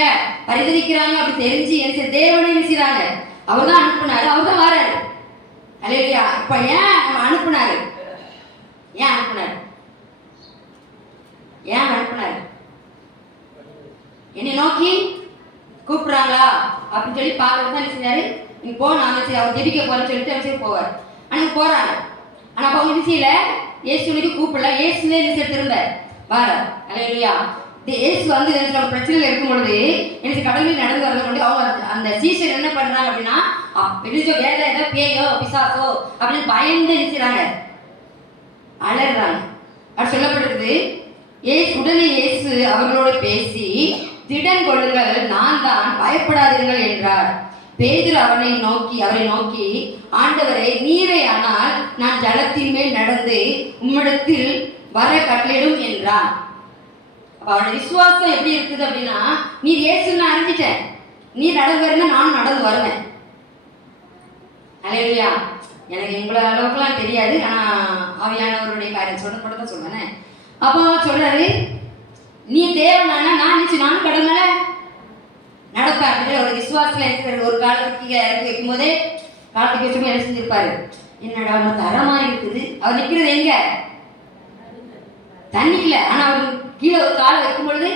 பரிதவிக்கிறாங்க அப்படி தெரிஞ்சு என்ன தேவனை நினைச்சாங்க, அவர் தான் அனுப்புனாரு, அவர் தான் வராரு. அல்லையா? இப்ப ஏன் நம்ம அனுப்புனாரு, ஏன் அனுப்புனாரு, ஏன் அனுப்புனாரு? என்னை நோக்கி கூப்பிடுறாங்களா அப்படின்னு சொல்லி பார்க்கறது தான் செஞ்சாரு. நீ போ, நாங்க சரி அவர் ஜெபிக்க போறேன்னு சொல்லிட்டு அவர் சரி போவார். ஆனால் போறாங்க. ஆனால் அப்போ அவங்க நிச்சயில இயேசுக்கு கூப்பிடல, இயேசுலே நிச்சயம் திரும்ப வார. அல்லையா? இயேசு வந்து நம்ம பிரச்சனையில் இருக்கும் பொழுது எனக்கு கடலில் நடந்து வரது கொண்டு அவங்க அந்த சீசர் என்ன பண்றாங்க அப்படின்னா வெளிச்சோ வேற ஏதோ பேயோ பிசாசோ அப்படின்னு பயந்து நினைக்கிறாங்க, அலறாங்க. அது சொல்லப்படுறது. உடனே இயேசு அவர்களோடு பேசி, திடன் கொள்ளுங்கள், நான் தான், பயப்படாதீர்கள் என்றார். பேதுரு அவரை நோக்கி ஆண்டவரே, நீரே ஆனால் நான் ஜலத்தின் மேல் நடந்து உம்மிடத்தில் வர கட்டளையிடும் என்றார். அப்ப அவருடைய விசுவாசம் எப்படி இருக்குது அப்படின்னா, நீ இயேசுன்னு அறிஞ்சிட்டேன், நீ நடந்து வரணும், நானும் நடந்து வருவேன். அல்லேலூயா. எனக்கு எங்களை அளவுக்குலாம் தெரியாது, ஆனா ஆவியானவருடைய காரியம் சொல்லப்பட்டதான் சொல்றேன். அப்போ சொல்றாரு, நீ தேவனானா நான் நிச்சயம் நானும் கடல் மேல நடப்பாரு. அவருடைய விசுவாசத்துல இருக்கிற ஒரு காலத்துக்கு இறக்கி வைக்கும் போதே காலத்துக்கு வச்சுமே என்ன செஞ்சிருப்பாரு, என்னடா தரமா இருக்குது. அவர் நிக்கிறது எங்க? தண்ணிக்கல. ஆனா அவர் கீழே ஒரு காலை வைக்கும் பொழுது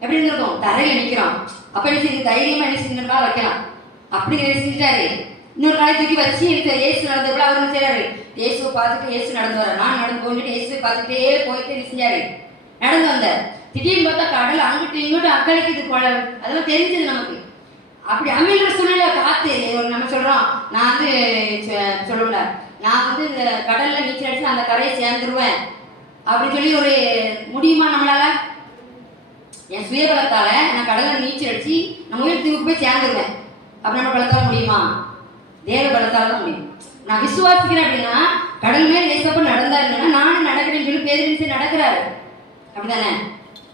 எப்படி இருந்திருக்கும்? தரையில நிக்கிறோம். அப்ப என்ன செய்யுது? தைரியமா என்ன செஞ்சு காலை வைக்கலாம். அப்படி செஞ்சுட்டாரு. இன்னொரு காலை தூக்கி வச்சு இயேசு நடந்தப்பல அவர் என்ன செய்யறாரு? இயேசுவை பார்த்துட்டு இயேசு நடந்து வர, நான் நடந்து போயிட்டு இயேசுவை பார்த்துட்டே போயிட்டு என்ன செஞ்சாரு? நடந்து வந்தார். திடீர்னு பார்த்தா கடல் அங்கிட்டு இங்கிட்டு அக்களிக்குது போல. அதெல்லாம் தெரிஞ்சது நமக்கு. அப்படி அமைகிற சூழ்நிலை காத்து நம்ம சொல்றோம். நான் வந்து சொல்லல, நான் வந்து இந்த கடல்ல நீச்சல் அடிச்சு அந்த கரையை சேர்ந்துருவேன் அப்படின்னு சொல்லி ஒரு முடியுமா நம்மளால? என் சுயபலத்தால நான் கடல்ல நீச்சல் அடிச்சு நம்ம உயிர் போய் சேர்ந்துருவேன். அப்படி நம்ம பலத்தால முடியுமா? தேவ பலத்தால தான் முடியும். நான் விசுவாசிக்கிறேன் அப்படின்னா கடல் மேல் நேசப்ப நடந்தாருன்னா நானும் நடக்கிறேன்னு சொல்லி பேருந்து நடக்கிறாரு. அப்படிதானே?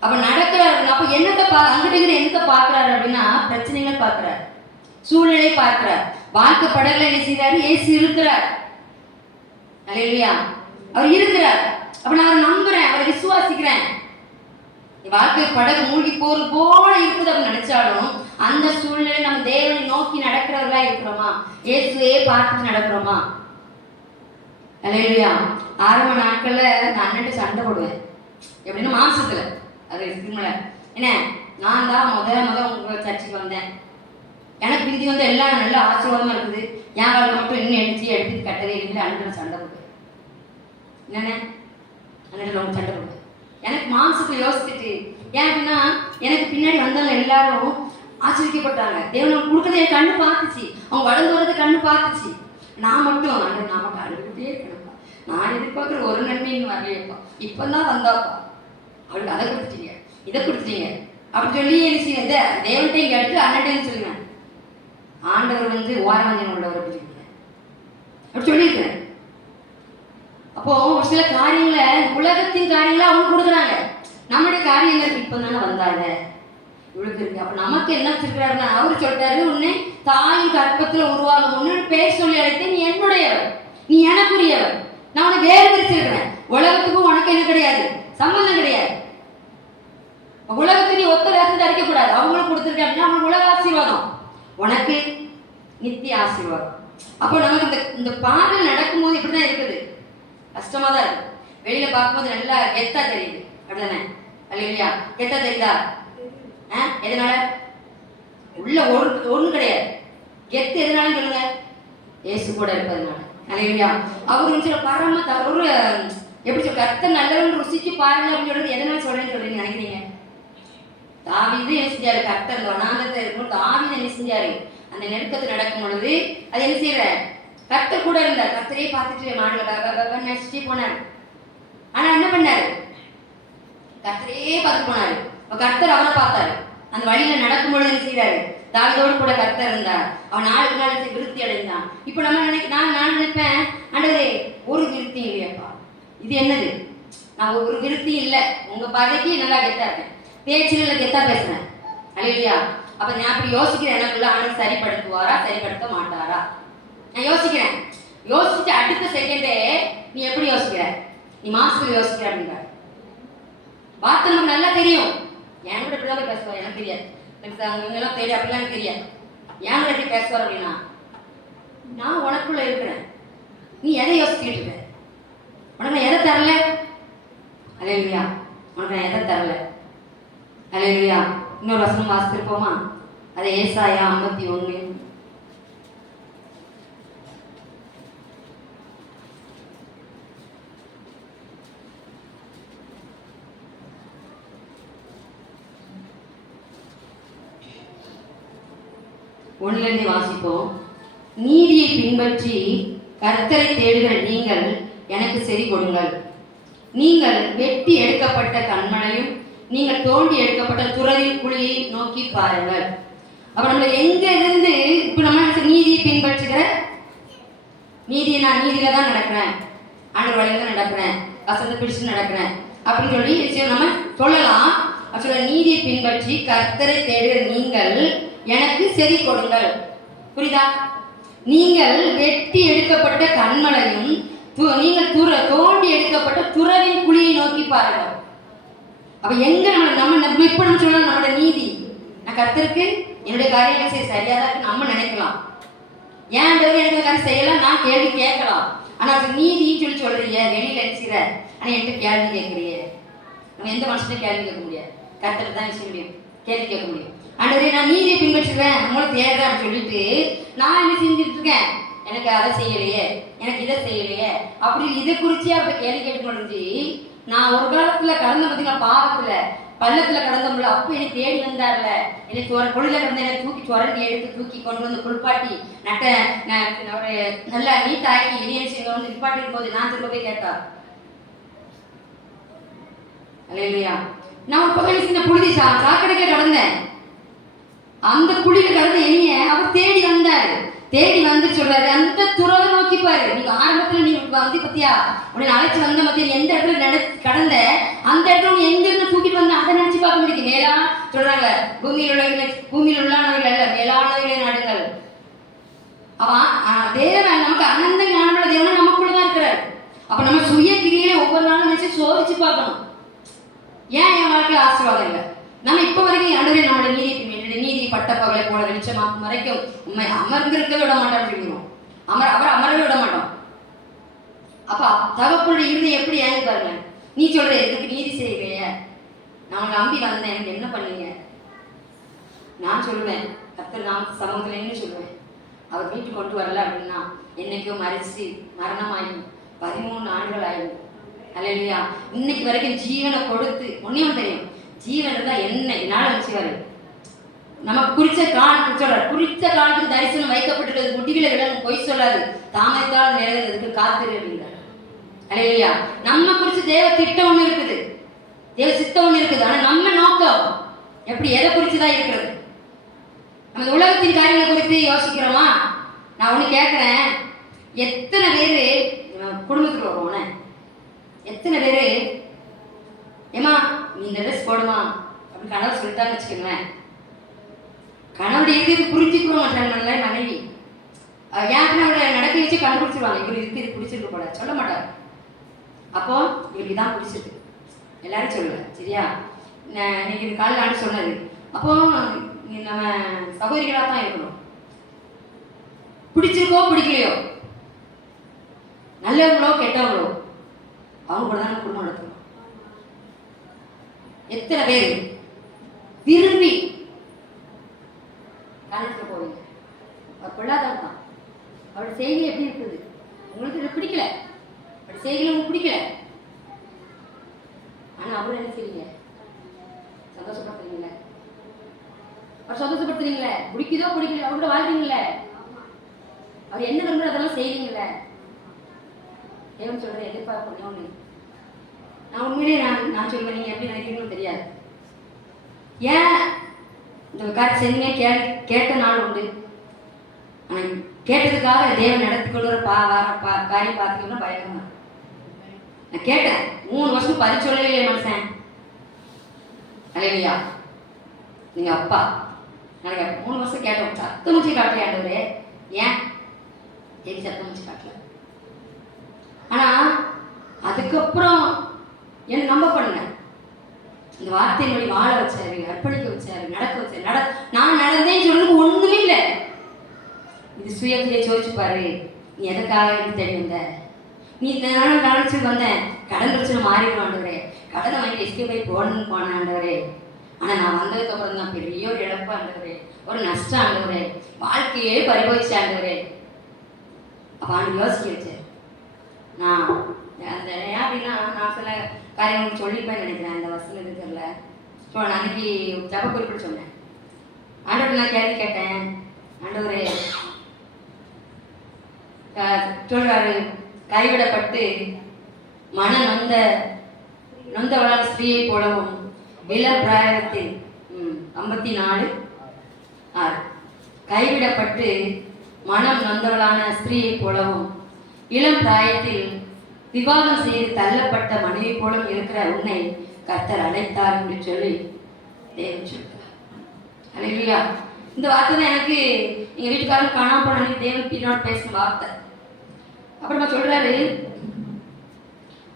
அப்ப நடக்கிறாரு. அப்ப என்னத்தை அங்கிட்ட என்னத்தை பார்க்கிறாரு அப்படின்னா பிரச்சனைகளை பார்க்கிறார், சூழ்நிலை பார்க்கிறார். வாழ்க்கை படகுல என்ன செய்யறாரு? இயேசு இருக்கிறார். அல்லேலூயா. அவர் இருக்கிறார். அப்ப நான் அவரை நம்புறேன், அவரை விசுவாசிக்கிறேன். வாழ்க்கை படகு மூழ்கி போறது போல இருக்குது அப்படின்னு நினைச்சாலும் அந்த சூழ்நிலை நம்ம தேவனை நோக்கி நடக்கிறவர்களா இருக்கிறோமா? இயேசுவே பார்த்துட்டு நடக்கிறோமா? அல்லேலூயா. ஆரம்ப நாட்கள்ல நான் அண்ணன்ட்டு சண்டை போடுவேன். எப்படின்னா மாசத்துல அது என்ன, நான் தான் உங்க சர்ச்சுக்கு வந்தேன், எனக்கு பிந்தி வந்து எல்லாம் நல்ல ஆசீர்வாதமா இருக்குது, என் காலம் மட்டும் இன்னும் எடுத்து கட்டவே இல்லை. அண்ணன் சண்டை போடுவேன். என்னென்ன அண்ணன் சண்டை போடுவேன். எனக்கு மாம்சத்தை யோசிச்சுட்டு ஏன் அப்படின்னா எனக்கு பின்னாடி வந்தவங்க எல்லாரும் ஆச்சரிக்கப்பட்டாங்க. தேவன் கொடுக்கறத என் கண்ணு பார்த்துச்சு, அவங்க வளர்ந்து வரது கண்ணு பார்த்துச்சு. நான் மட்டும் நான் மட்டும் அழுதுகிட்டே இருக்கணும்ப்பா, நான் எதிர்பார்க்குற ஒரு நன்மைன்னு வரலையப்பா, இப்போதான் வந்தாப்பா, அவளுக்கு அதை கொடுத்துட்டீங்க, இதை கொடுத்துட்டீங்க அப்படி சொல்லி இதை தேவன்கிட்டையும் கேட்டு அண்ணன்டையும் சொல்லுவேன். ஆண்டவர் வந்து ஓராஞ்சன் உள்ளவர் அப்படி சொல்லியிருக்கிறேன். அப்போ ஒரு சில காரியங்களை உலகத்தின் காரியங்களை அவங்க கொடுக்குறாங்க, நம்மளுடைய காரியங்கள் இப்போ தானே வந்தாங்க இவளுக்கு இருக்கு. அப்ப நமக்கு என்ன வச்சிருக்கிறாருன்னா அவரு சொல்லிட்டாரு, உன்னை தாயின் கற்பத்துல உருவாகும் முன்னு பேர் சொல்லி அழைத்து நீ என்னுடையவர், நீ எனக்குரியவர், நான் உனக்கு வேறுபடுத்திருக்கிறேன். உலகத்துக்கும் உனக்கு என்ன கிடையாது, சம்பந்தம் கிடையாது. உலகத்துக்கு நீ ஒத்த ரேசன் அடிக்க கூடாது. அவங்களுக்கு கொடுத்துருக்க அப்படின்னா அவங்களுக்கு உலக ஆசீர்வாதம், உனக்கு நித்திய ஆசீர்வாதம். அப்போ நமக்கு இந்த பாடல் நடக்கும்போது இப்படிதான் இருக்குது, கஷ்டமா தான் இருக்கு. வெளியில பார்க்கும்போது நல்லா கெத்தா தெரியுது, அப்படிதானே? அல்லையா? கெத்தா தெரியுதா? எதனால? உள்ள ஒண்ணு கிடையாது. கெத்து எதனாலும் சொல்லுங்க, ஏசு கூட இருப்பதுனால. அல்லையா? அவரு பரம ஒரு எப்படி சொல்ற, கர்த்தர் நல்லவன் ருசிச்சு பாருங்க அப்படின்னு சொல்றது எதனால சொல்றேன்னு சொல்றீங்க நினைக்கிறீங்க? தாவீது என்ன செஞ்சாரு? கர்த்தர் வனாந்தரத்தை இருக்கும்போது தாவீது என்ன செஞ்சாரு? அந்த நெருக்கத்தில் நடக்கும் பொழுது அது என்ன செய்யற, கர்த்தர் கூட இருந்தார். கர்த்தரே பார்த்துட்டு மாடுகளை நடிச்சுட்டே போனாரு. ஆனா என்ன பண்ணாரு? கர்த்தரே பார்த்து போனாரு. கர்த்தர் அவரை பார்த்தாரு. அந்த வழியில நடக்கும் பொழுது என்ன செய்யறாரு? தாவீதோடு கூட கர்த்தர் இருந்தார். அவன் நாளுக்கு நாள் விருத்தி அடைந்தான். இப்ப நம்ம நான் நினைப்பேன், ஆண்டவரே ஒரு விருத்தி இல்லையாப்பா, இது என்னது? நான் ஒரு விருத்தி இல்லை, உங்க பதைக்கு நல்லா கெத்தா இருக்கேன், பேச்சில் கெத்தா பேசுறேன். அல்லையா? அப்ப நான் அப்படி யோசிக்கிறேன், எனக்குள்ள ஆண்டவர் சரிப்படுத்துவாரா சரிப்படுத்த மாட்டாரா? நான் யோசிக்கிறேன். யோசிச்சு அடுத்த செகண்டே நீ எப்படி யோசிக்கிற, நீ மாசத்துல யோசிக்கிற அப்படின்ற வார்த்தை நமக்கு நல்லா தெரியும். என் கூட இப்படிதான் போய் பேசுவார், எனக்கு தெரியாது. இவங்கெல்லாம் தெரியும், அப்படிலாம் எனக்கு தெரியாது. என் கூட எப்படி பேசுவார் அப்படின்னா, நான் உனக்குள்ள இருக்கிறேன், நீ எதை யோசிச்சுக்கிட்டு இருக்க? உனக்கு நான் எதை தரல? அல்லேலூயா. உனக்கு நான் எதை தரல? அல்லேலூயா. இன்னொரு வசனம் வாசித்திருப்போமா? அது ஏசாயா 51. ஒன்றிலிருந்து வாசிப்போம். நீதியை பின்பற்றி கர்த்தரை தேடுகிற நீங்கள் எனக்கு செவி கொடுங்கள். நீங்கள் வெட்டி எடுக்கப்பட்ட கண்மலையும் நீங்கள் தோண்டி எடுக்கப்பட்ட துறவின் குழியை நோக்கி பாருங்கள். அப்ப நம்ம எங்க இருந்து இப்ப நம்ம நீதியை பின்பற்றுகிற, நீதியை நான் நீதியில தான் நடக்கிறேன், ஆண்டவர் வழியில தான் நடக்கிறேன், வசனத்தை பிடிச்சு நடக்கிறேன் அப்படின்னு சொல்லி நம்ம சொல்லலாம். சொல்ல நீதியை பின்பற்றி கர்த்தரை தேடுகிற நீங்கள் எனக்கு செவி கொடுங்கள். புரியுதா? நீங்கள் வெட்டி எடுக்கப்பட்ட கண்மலையும் நீங்கள் தோண்டி எடுக்கப்பட்ட துறவின் குழியை நோக்கி பாருங்கள். அப்ப எங்க நம்ம இப்ப நம்ம சொல்லலாம், நம்மளோட நீதி, நான் கர்த்தருக்கு என்னுடைய காரியங்கள் சரியா தான் நம்ம நினைக்கலாம். ஏன் ஆண்டவரே எனக்கு காரியம் செய்யலாம், நான் கேள்வி கேட்கலாம். ஆனா அது நீதின்னு சொல்றீங்க, வெளியில அடிச்சுற. ஆனா என்கிட்ட கேள்வி கேட்கறிய. நம்ம எந்த மனுஷனையும் கேள்வி கேட்க முடியாது, கர்த்தரை தான் செய்ய முடியும், கேள்வி கேட்க முடியும். ஆண்டவரே நான் நீதியை பின்பற்றுவேன், உங்களை தேடுறேன் அப்படின்னு சொல்லிட்டு நான் என்ன செஞ்சுட்டு இருக்கேன், எனக்கு அதை செய்யலையே, எனக்கு இதை செய்யலையே அப்படி இதை குறிச்சே அவர்கிட்ட கேள்வி கேட்டுக்கொண்டு நான் ஒரு காலத்துல கடந்த பார்த்தீங்கன்னா பாவத்துல பள்ளத்துல கடந்த முடியல, அப்போ என்னை தேடி வந்தார்ல, எனக்கு ஒரு பொழுதுல கிடந்த என்னை தூக்கி சுரண்டி எடுத்து தூக்கி கொண்டு வந்து குளிப்பாட்டி ஒரு நல்லா நீட்டாக்கி இனிய செய்ய வந்து நிப்பாட்டி போது நான் திரும்ப போய் கேட்டார். அல்லேலூயா. நான் ஒரு பகல் சின்ன புழுதி சாக்கடைக்க கடந்தேன். அந்த குழியில கடந்த இனிய அவர் தேடி வந்தாரு. தேடி வந்து சொல்றாரு, அந்த துறவை நோக்கி பாரு. நீங்க ஆரம்பத்துல நீ வந்து பத்தியா உடனே அழைச்சு வந்த மத்திய எந்த இடத்துல கடந்த அந்த இடத்துல நீ எங்க இருந்து தூக்கிட்டு வந்த அதை நினைச்சு பார்க்க முடியும். மேலா சொல்றாங்க, பூமியில் உள்ளானவர்கள் அல்ல மேலானவர்களை நாடுங்கள். அவன் தேவன் நமக்கு அனந்த ஞானமுள்ள தேவன் நமக்குள்ளதான் இருக்கிறார். அப்ப நம்ம சுய கிரியில ஒவ்வொரு நாளும் நினைச்சு சோதிச்சு பார்க்கணும். ஏன் என் வாழ்க்கையில் ஆசீர்வாதம் இல்லை? நம்ம இப்போ வரைக்கும் ஆண்டவரே நம்மளோட நீதி பட்ட பகலை போல வெளிச்சமாக்கும் வரைக்கும் உண்மை அமர்ந்திருக்க விட மாட்டோம்னு சொல்லிடுவோம். அவர் அமரவே விட மாட்டோம். அப்ப தகப்பனுடைய இறுதி எப்படி ஏங்க பாருங்க. நீ சொல்ற எதுக்கு நீதி செய்வேய, நான் நம்பி வந்தேன், எனக்கு என்ன பண்ணீங்க? நான் சொல்லுவேன், கர்த்தர் நான் சமூகத்துலன்னு சொல்லுவேன். அவர் வீட்டுக்கு கொண்டு வரல அப்படின்னா என்னைக்கும் மறைச்சு மரணமாகி 13 ஆண்டுகள் ஆயிடும். அல்லேலூயா. இன்னைக்கு வரைக்கும் ஜீவனை கொடுத்து ஒன்னையும் தெரியும், ஜீவன் இருந்தா என்ன என்னால நினைச்சுவாரு. நமக்கு குறிச்ச காலத்துக்கு தரிசனம் வைக்கப்பட்டிருக்கிறது, முடிவில் விட பொய் சொல்லாது, தாமதித்தால் நிறைவேறதுக்கு காத்திரு அப்படிங்கிறார். அல்லேலூயா. நம்ம குறிச்சு தேவ திட்டம் ஒண்ணு இருக்குது, தேவ சித்தம் ஒண்ணு இருக்குது. ஆனா நம்ம நோக்கம் எப்படி எதை குறிச்சுதான் இருக்கிறது? நம்ம உலகத்தின் காரியங்களை குறித்து யோசிக்கிறோமா? நான் ஒண்ணு கேட்கிறேன், எத்தனை பேரு குடும்பத்துக்கு வருவோம், எத்தனை பேரு ஏமா நீ இந்த ட்ரெஸ் போடுமா அப்படின்னு கணவர் சொல்லிட்டான்னு வச்சுக்கோங்களேன், கணவருடைய இது புரிஞ்சுக்கிறோம் மாட்டாங்க மனைவி. ஏன் அவரை நடக்க வச்சு கண்டுபிடிச்சிருவாங்க, இவர் இது பிடிச்சிருக்கு போல சொல்ல மாட்டார். அப்போ இவருக்கு தான் பிடிச்சிருக்கு எல்லாரும் சொல்லுவேன், சரியா? இன்னைக்கு இது காலையில் ஆண்டு சொன்னது. அப்போ நம்ம சகோதரிகளாக தான் இருக்கணும். பிடிச்சிருக்கோ பிடிக்கலையோ, நல்லவங்களோ கெட்டவங்களோ, அவங்க கூட தான் குடும்பம் நடத்தணும். எத்தனை பேர் விரும்பி கணக்கு போவீங்க, அவர் பொல்லாதவர் தான், அவரோட செய்கை எப்படி இருக்குது உங்களுக்கு இது பிடிக்கல, அவரோட செய்கையில் உங்களுக்கு பிடிக்கல, ஆனா அவர் என்ன செய்வீங்க? சந்தோஷப்படுத்துறீங்களே, அவர் சந்தோஷப்படுத்துறீங்களே, பிடிக்குதோ பிடிக்கல அவரோட வாழ்றீங்களே, அவர் என்ன விரும்புற அதெல்லாம் செய்வீங்களே. தேவன் சொல்ற எதிர்பார்ப்பு ஒண்ணு. நான் உண்மையிலேயே நான் சொல்லுவேன், நீங்க எப்படி நினைக்கிறீங்கன்னு தெரியாது. ஏன் இந்த காரியம் செஞ்சீங்க கேட்ட நாள் உண்டு. ஆனால் கேட்டதுக்காக தேவன் நடத்தி கொண்டு வர காரியம் பார்த்தீங்கன்னா பயங்கரமா. நான் கேட்டேன் 3 வருஷம் சொல்லவே இல்லை மனுஷன். அல்லேலூயா. நீங்க அப்பா நான் 3 வருஷம் கேட்டோம், சத்தம் வச்சு காட்டலையா ஆண்டவரே? ஏன் எது சத்தம் வச்சு காட்டல? ஆனா அதுக்கப்புறம் என்ன நம்ப பண்ணுங்க, இந்த வார்த்தையின் வழி வாழ வச்சாரு, அர்ப்பணிக்க வச்சாரு, நடக்க வச்சாரு. நான் நடந்தேன்னு சொல்றதுக்கு ஒண்ணுமே இல்லை. இது சுயத்திலே சோதிச்சு பாரு, நீ எதுக்காக எனக்கு தேடி வந்த? நீ நானும் நினைச்சு வந்தேன், கடன் பிரச்சனை மாறிடும் ஆண்டவரே, கடனை வாங்கி எஸ்கேப் ஆகி போடணும்னு போனேன் ஆண்டவரே. ஆனா நான் வந்ததுக்கு அப்புறம் தான் பெரிய ஒரு இழப்பு ஆண்டவரே, ஒரு நஷ்டம் ஆண்டவரே, வாழ்க்கையே பறிபோயிச்சு ஆண்டவரே. அப்ப ஆண்டு யோசிக்க வச்சேன். நான் அந்த ஏன் அப்படின்னா நான் சில காரியங்களுக்கு சொல்லிப்பேன் நினைக்கிறேன். அந்த வசனம் எது தெரியல. ஸோ நான் அன்னைக்கு ஜப குறிப்பிட்டு சொன்னேன். ஆண்டவர் நான் கேள்வி கேட்டேன், ஆண்டவரே சொல்றாரு, கைவிடப்பட்டு மன நொந்தவளான ஸ்திரீயை போலவும் இளம் பிராயத்தில் 54:6 கைவிடப்பட்டு மனம் நொந்தவளான ஸ்திரீயை போலவும் இளம் பிராயத்தில் விவாதம் செய்து தள்ளப்பட்ட மனைவி போலும் இருக்கிற உன்னை கர்த்தர் அழைத்தார் என்று சொல்லி தேவன் சொல்றார். அல்லேலூயா. இந்த வார்த்தை தான் எனக்கு எங்க வீட்டுக்காரங்க காணாம போன தேவன் பின்னோட பேசின வார்த்தை. அப்புறமா சொல்றாரு,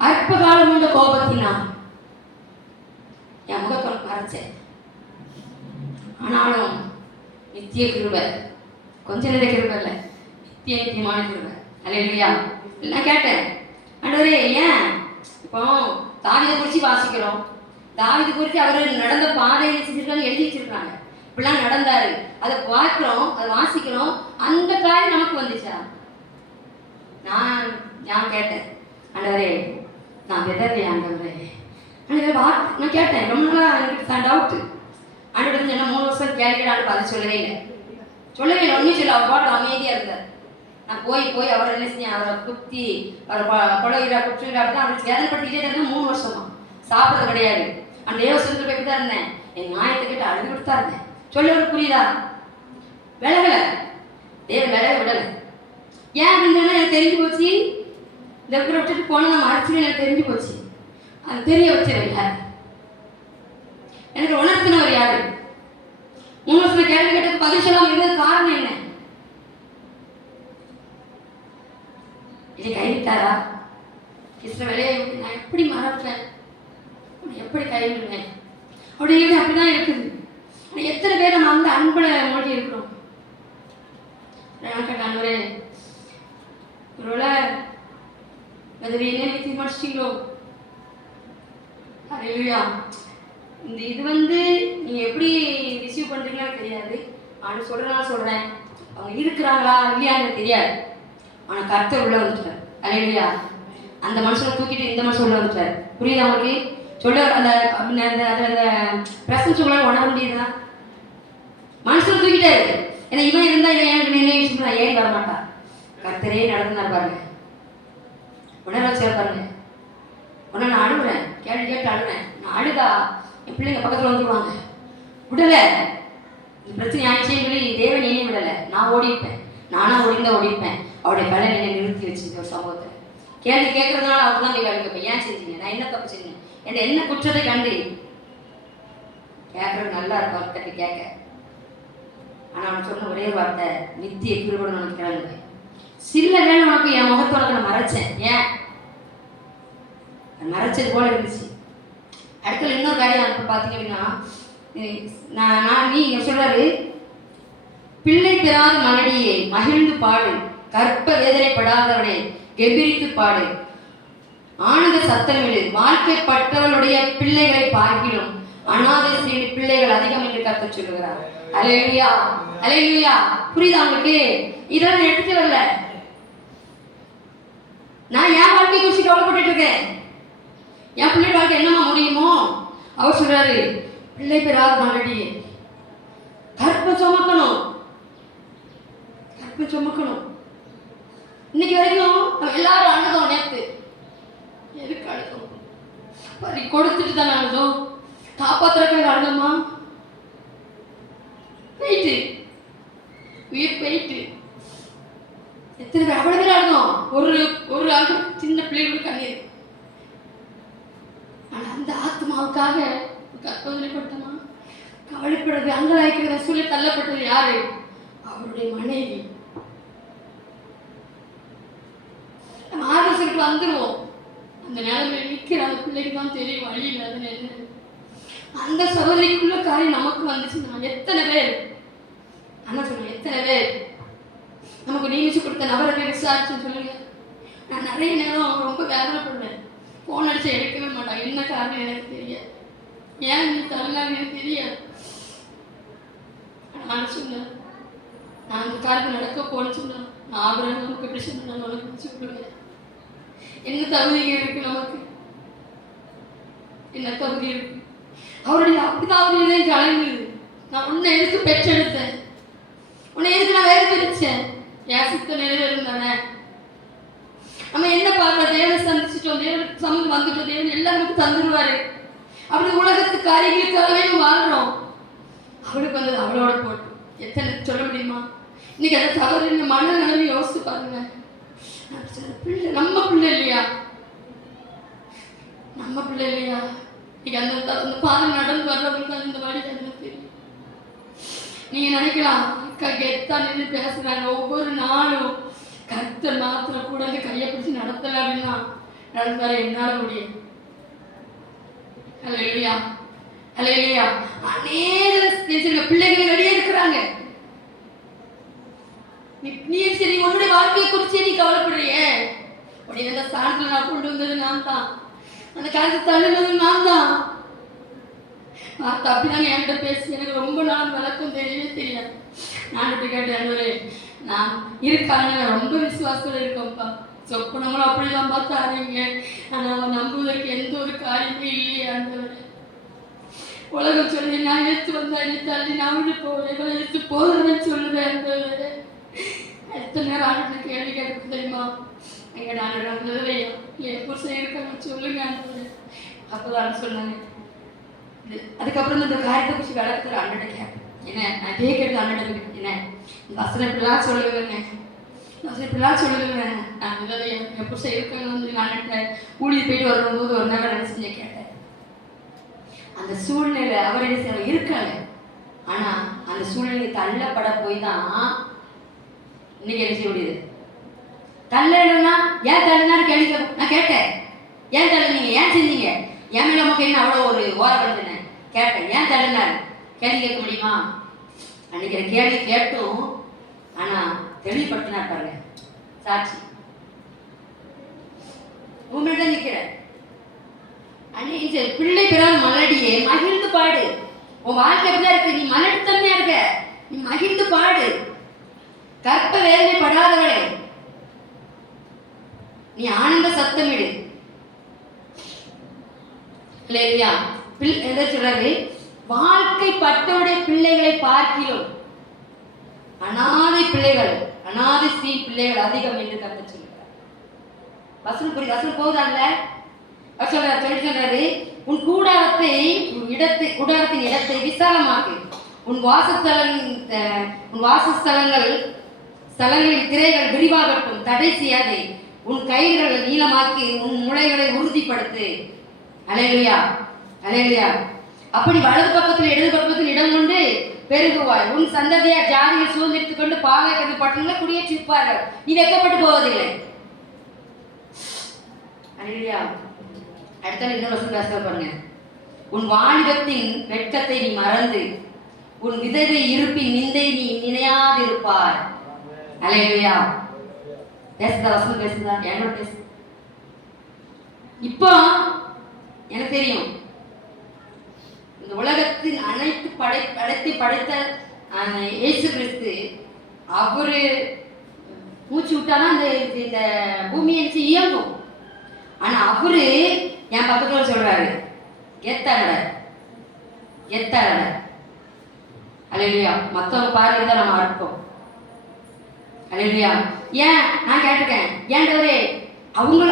அற்ப காலம் உண்ட கோபத்தினா என் முகத்தை மறைச்சேன், ஆனாலும் நித்திய கிருபை, கொஞ்ச நேர கிருபை இல்லை, நித்தியமான கிருபை. அல்லேலூயா. நான் கேட்டேன், ஆண்டவரே ஏன் இப்போ தாவீதை குறித்து வாசிக்கிறோம், தாவீது குறித்து அவர் நடந்த பாதையை செஞ்சிருக்காங்க, எழுதி வச்சிருக்காங்க, இப்படிலாம் நடந்தாரு, அதை பார்க்குறோம், அதை வாசிக்கிறோம், அந்த காரியம் நமக்கு வந்துச்சா? நான் கேட்டேன், ஆண்டவரே நான் விதறேன் ஆண்டவரே. நான் கேட்டேன் ரொம்ப நாளாக எனக்கு டவுட்டு. ஆண்டவர் என்ன 3 வருஷம் கேட்கிறான்னு அதை சொல்லவே இல்லை, ஒன்றும் சொல்ல. அவர் பாட்டு அமைதியாக இருந்தார். நான் போய் அவரை என்ன செஞ்சேன், அவரை குத்தி அவரை கொலையிறா குற்றுகிறா அப்படி தான் அவருக்கு வேதனைப்படுத்திக்கிட்டே இருந்தேன். 3 வருஷமா சாப்பிட்றது கிடையாது. அந்த தேவசனத்தில் போய் தான் இருந்தேன். என் நியாயத்தை கேட்டு அழுது கொடுத்தா இருந்தேன். சொல்லி புரியுதா? விலகலை, விலக விடலை. ஏன் அப்படின்னு சொன்னால் எனக்கு தெரிஞ்சு போச்சு, இந்த இருக்கிற விட்டுட்டு போனால் நான் மறைச்சின்னு எனக்கு தெரிஞ்சு போச்சு. அது தெரிய வச்சவர் யார், எனக்கு உணர்த்தினவர் யாரு? 3 வருஷம் கேள்வி கேட்டதுக்கு பதில் சொல்லாமல் இருந்தது காரணம் என்ன? இதை கைவிட்டாரா? இஸ்ரவேலே நான் எப்படி மறப்பேன், எப்படி கைவிடுவேன் அப்படின்னு அப்படிதான் இருக்குது. ஆனால் எத்தனை பேர் நம்ம அந்த அன்புல மூழ்கி இருக்கிறோம். ஆண்டவரே ஒருவேளை அது என்ன தீர்மானிச்சிட்டீங்களோ? அல்லேலூயா. இந்த இது நீங்க எப்படி ரிசீவ் பண்றீங்களோ தெரியாது. ஆனால் சொல்றேன், அவங்க இருக்கிறாங்களா இல்லையான்னு தெரியாது. ஆனால் கர்த்தர் உள்ள வந்துட்டார். அல்லேலூயா. அந்த மனுஷனை தூக்கிட்டு இந்த மனுஷன் உள்ள வந்துட்டார். புரியுதா உங்களுக்கு? சொல்ல அந்த பிரசன்ஸ் உங்களால் உணர முடியுதா? மனுஷனை தூக்கிட்டாரு. ஏன்னா இவன் இருந்தா இவன் ஏறி வர மாட்டான். கர்த்தரே நடந்துனார் பாருங்க, உணர வச்சார் பாருங்க. உடனே நான் அழுகுறேன், கேட்டு அழுகிறேன். நான் அழுதா என் பிள்ளைங்க பக்கத்தில் வந்துடுவாங்க. விடலை, இந்த பிரச்சனை ஆயிடுச்சேன்னு சொல்லி தேவன் என்னையும் விடலை. நான் ஓடிப்பேன், நானாக ஓடிப்பேன். அவருடைய பலன் என்னை நிறுத்தி வச்சுருக்க ஒரு சம்பவத்தை கேள்வி கேட்கறதுனால அவர் தான் போய் வேலை கேட்பேன். ஏன் செஞ்சீங்க, நான் என்ன தப்பு செஞ்சேன், என்ன குற்றத்தை கண்டு கேட்கறது நல்லா இருக்கும் அவர்கிட்ட கேட்க. ஆனால் அவன் சொன்ன ஒரே வார்த்தை, நித்திய கிருபை உனக்கு கிளம்புங்க. சில வேலை உனக்கு என் முகத்தை உனக்கு நான் மறைச்சேன். ஏன் மறைச்சது போல இருந்துச்சு. அடுக்கல இன்னொரு காரியம் பார்த்தீங்க அப்படின்னா, நீ சொல்றாரு, பிள்ளை பெறாத மலடியே மகிழ்ந்து பாடு, கற்ப வேதனைப்படாதவனே கெபிரித்து பாடு, ஆனந்த சத்தமிடு, வாழ்க்கைப்பட்டவளுடைய பிள்ளைகளை பார்க்கிலும் அநாதை ஸ்ரீ பிள்ளைகள் அதிகம் என்று கர்த்தர் சொல்லுகிறார். அல்லேலூயா, அல்லேலூயா. புரியுதா உங்களுக்கு? இதெல்லாம் எடுத்துட்டு வரல. நான் என் வாழ்க்கை குறித்து கவலைப்பட்டு இருக்கேன். என் பிள்ளை வாழ்க்கை என்னமா முடியுமோ? அவர் சொல்றாரு, பிள்ளை பெறாத மலடி கற்ப சுமக்கணும். இன்னைக்கு வரைக்கும் நம்ம எல்லாரும் அழுதோம். நேற்று எதுக்கு அழுதோம்? பறி கொடுத்துட்டு தானே அழுதோம். காப்பாத்துறதுக்கு அழுதோமா? போயிட்டு உயிர் போயிட்டு எத்தனை பேர் அவ்வளவு பேர் அழுதோம். ஒரு ஆளு சின்ன பிள்ளைகளுக்கு கண்ணீர். ஆனா அந்த ஆத்மாவுக்காக கற்பனை கவலைப்படுறது, அங்கலாய்க்கிறத சொல்லி தள்ளப்பட்டது யாரு? அவருடைய மனைவி. நம்ம ஆலோசனைக்கு வந்துடுவோம். அந்த நிலைமையில நிற்கிற அந்த பிள்ளைக்கு தான் தெரியும் வழி இல்லாதுன்னு என்ன. அந்த சகோதரிக்குள்ள காரியம் நமக்கு வந்துச்சுன்னா எத்தனை பேர் அண்ணா சொல்லுங்க, எத்தனை பேர் நமக்கு நியமிச்சு கொடுத்த நபரை போய் விசாரிச்சுன்னு சொல்லுங்க. நான் நிறைய நேரம் ரொம்ப வேதனைப்படுவேன். ஃபோன் அடிச்சு எடுக்கவே மாட்டான். என்ன காரணம் எனக்கு தெரியாது, ஏன் நீ தரலாம் எனக்கு தெரியாது. நான் சொன்னேன், நான் அந்த காரியத்தை நடக்க போன்னு சொன்னேன். நான் ஆபரம் நமக்கு எப்படி சொன்னேன், நான் உனக்கு பிடிச்சி கொடுவேன். என்ன தகுதிங்க இருக்கு நமக்கு? என்ன தகுதி இருக்கு? அவருடைய அப்படிதான் அவருடைய கலங்குது. நான் உன்னை எதுக்கு பெற்றெடுத்தேன், உன்னை எதுக்கு நான் வேறு பிரிச்சேன், என் சித்த நிறைவேறும் தானே. நம்ம என்ன பார்க்கல, தேவனை சந்திச்சிட்டோம், தேவன் சமூகம் வந்துட்டோம், தேவன் எல்லாம் நமக்கு தந்துடுவாரு. அப்படி உலகத்து காரியங்களுக்காகவே நம்ம வாழ்றோம். அவளுக்கு வந்தது அவளோட போட்டு எத்தனை சொல்ல முடியுமா? இன்னைக்கு அந்த சகோதரி மன நிலைமை யோசிச்சு பாருங்க. பிள்ளை நம்ம பிள்ளை இல்லையா? நம்ம பிள்ளை இல்லையா? இன்னைக்கு அந்த பாதை நடந்து வர்றவங்களுக்கு அந்த வழி தெரியும். நீங்க நினைக்கலாம், அக்கா கெத்தா நின்று பேசுறாங்க, ஒவ்வொரு நாளும் கர்த்தர் மாத்திரம் கூட அந்த கையை பிடிச்சி நடத்தல அப்படின்னா நடந்தாரு என்னால முடியும். அல்லேலூயா, அல்லேலூயா. அநேக பிள்ளைகள் ரெடியா இருக்கிறாங்க. நீ சரி உன்னுடைய வாழ்க்கையை குறிச்சே நீ கவலைப்படுறியே. உடைய அந்த ஸ்தானத்துல நான் கொண்டு வந்தது நான் தான், அந்த காலத்தை தள்ளுனது நான் தான். அப்படிதாங்க என்கிட்ட பேசி எனக்கு ரொம்ப நாள் விளக்கம் தெரியவே தெரியாது. நான் இப்படி கேட்டேன், நான் இருக்காங்க, ரொம்ப விசுவாசத்தில் இருக்கோம்ப்பா, சொப்பனங்களும் அப்படிதான் பார்த்தாருங்க, ஆனால் நம்புவதற்கு எந்த ஒரு காரியமே இல்லையே ஆண்டவரே. உலகம் சொல்லி நான் எடுத்து வந்தா என்னை தள்ளி நான் விட்டு போவேன், எடுத்து போகிறேன்னு சொல்லுவேன் ஆண்டவரே. எத்தனை நேரம் ஆண்டு கேள்வி கேட்க தெரியுமா? எங்க நான் என் புருஷன் இருக்காங்க சொல்லுங்க ஆண்டவரே. அப்போதான் சொன்னாங்க. அதுக்கப்புறம் இந்த காரியத்தை குறித்து விளக்கத்தில் அண்ணன் கேட்பேன். என்ன நான் இதே கேட்டு அண்ணன் என்ன இந்த வசனம் இப்படிலாம் சொல்லுவேங்க, வசனம் இப்படிலாம் சொல்லுவேங்க. நான் இதில் என் புருஷன் இருக்காங்கன்னு சொல்லி அண்ணன்ட்ட ஊழியர் போயிட்டு வரும்போது ஒரு நேரம் நினைச்சு கேட்டேன். அந்த சூழ்நிலை அவர் என்ன செய்ய இருக்காங்க, ஆனால் அந்த சூழ்நிலை தள்ளப்பட போய் தான் இன்னைக்கு என்ன செய்ய முடியுது. தள்ளனா ஏன் தள்ளுனான்னு கேள்வி நான் கேட்டேன். ஏன் தள்ளுனீங்க, ஏன் செஞ்சீங்க, என் மேல நமக்கு என்ன அவ்வளோ ஒரு ஓரப்படுத்தினேன் கேட்டேன். ஏன் தள்ளுனார் கேள்வி கேட்க முடியுமா? அன்னைக்கு கேள்வி கேட்டும் ஆனால் தெளிவுபடுத்தினார் பாருங்க. சாட்சி உண்மையில தான் நிற்கிறேன். அன்னைக்கு பிள்ளை பிறகு மலடியே மகிழ்ந்து பாடு. உன் வாழ்க்கை எப்படிதான் இருக்கு, நீ மலடித்தன்மையா இருக்க, நீ மகிழ்ந்து பாடு. கற்ப வேதனை படாதவளே நீ ஆனந்த சத்தமிடு. இல்லையா எதை சொல்றாரு, வாழ்க்கை பட்டவுடைய பிள்ளைகளை பார்க்கிலும் அனாதை பிள்ளைகள், அனாதை ஸ்ரீ பிள்ளைகள் அதிகம் என்று கருத்து சொல்லுகிறார். வசனம் புரியுது, வசனம் போதாங்க. சொல்றாரு, உன் கூடாரத்தின் இடத்தை விசாலமாக்கு, உன் வாசஸ்தலங்களின் திரைகள் விரிவாகட்டும், தடை செய்யாதே, உன் கைகளை நீளமாக்கி உன் முளைகளை உறுதிப்படுத்து. அல்லேலூயா, அல்லேலூயா. அப்படி வலது பக்கத்தில் இடது பக்கத்தில் இடம் கொண்டு பெருகுவாய். உன் சந்ததியார் ஜாதியை சுதந்திரித்துக் கொண்டு பாலாய்க்கு பட்டணங்களை குடியேற்றிருப்பார்கள், நீ வெட்கப்பட்டு போவதில்லை. அல்லேலூயா. அடுத்த இன்னொரு வசனம் பேச பாருங்க. உன் வாலிபத்தின் வெட்கத்தை நீ மறந்து உன் விதவை இருப்பின் நிந்தை நீ நினையாதிருப்பார். அல்லேலூயா. பேசுதா வசனம், பேசுதா என்னோட பேசு. இப்போ எனக்கு தெரியும், இந்த உலகத்தின் அனைத்து படைத்த இயேசு கிறிஸ்து அவரு மூச்சு விட்டாதான் இந்த பூமியை இயங்கும். ஆனா அவரு என் பக்கத்துல சொல்றாரு, எத்தட அல்லேலூயா. மற்றவங்க பார்வை தான் நம்ம அறுப்போம். அல்லேலூயா. ஏன் நான் கேட்டிருக்கேன், ஏன்டவரே அவங்க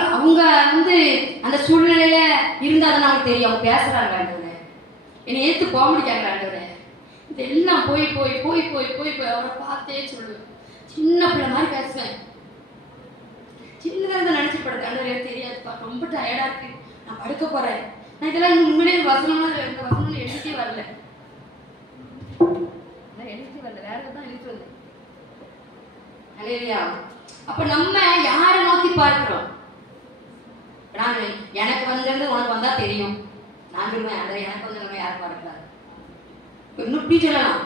அந்த சூழ்நிலையில இருந்தாதான் நமக்கு தெரியும். அவங்க பேசுறாங்க ஆண்டவரே, என்னை ஏற்று போக முடியாங்க ஆண்டவரே. இதெல்லாம் போய் போய் போய் போய் போய் போய் அவரை பார்த்தே சொல்லுவேன். சின்ன பிள்ளை மாதிரி பேசுவேன். சின்னதாக நினைச்சு படுக்க ஆண்டவரே தெரியாதுப்பா, ரொம்ப டயர்டா இருக்கு, நான் படுக்க போறேன். நான் இதெல்லாம் உண்மையிலே வசனம்லாம் இந்த வசனம் எழுதிட்டே வரல, வேற தான் எழுதி வந்து. அல்லேலூயா. அப்ப நம்ம யாரை நோக்கி பார்க்கிறோம்? நான் எனக்கு வந்தது உனக்கு வந்தா தெரியும், நான் சொல்லுவேன் அதை எனக்கு வந்து நம்ம யாரும் பார்க்கக்கூடாது. இன்னும் இப்படி சொல்லலாம்,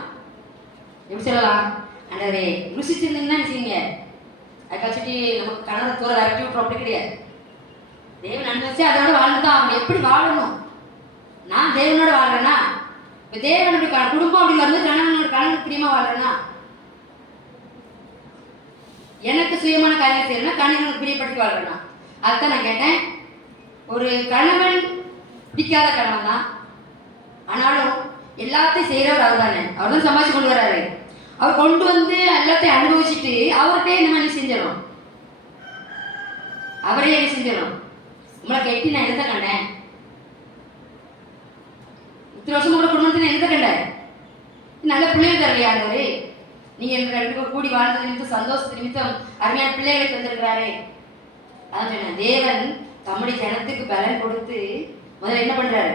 எப்படி சொல்லலாம், அண்டரே ருசிச்சிருந்தீங்கன்னா செய்யுங்க, அதுக்காச்சுட்டி நமக்கு கணவரை தூர விரட்டி விட்டுரும், அப்படி கிடையாது. தேவன் அனுபவிச்சு அதோட வாழ்ந்துதான் அப்படி எப்படி வாழணும். நான் தேவனோட வாழ்றேன்னா, இப்போ தேவனுடைய குடும்பம் அப்படி வரும்போது கணவனுக்கு பிரியமா வாழ்றேன்னா, எனக்கு சுயமான காரியம் செய்யணும்னா கணவனுக்கு பிரியப்படுத்தி வாழ்றேன்னா. அதுதான் நான் கேட்டேன். ஒரு கணவன் பிடிக்காத கணவன் தான், ஆனாலும் எல்லாத்தையும் செய்கிறவர் அவர் தானே, அவர் தான் சமாளிச்சு கொண்டு வர்றாரு. அவர் கொண்டு வந்து எல்லாத்தையும் அனுபவிச்சுட்டு அவர்கிட்டே இந்த மாதிரி செஞ்சிடும், அவரே என்ன செஞ்சிடும். உங்களை கெட்டி நான் என்னதான் கண்டேன், இத்தனை வருஷம் கூட குடும்பத்தில் என்னதான் கண்டேன், நல்ல பிள்ளைகள் தரலையாண்டவரு, நீங்க எனக்கு ரெண்டு பேரும் கூடி வாழ்ந்தது நிமித்தம் சந்தோஷத்து நிமித்தம் அருமையான பிள்ளைகளை தந்திருக்கிறாரே. அதான் சொன்னேன், தேவன் தம்முடைய ஜனத்துக்கு பலன் கொடுத்து முதல்ல என்ன பண்றாரு,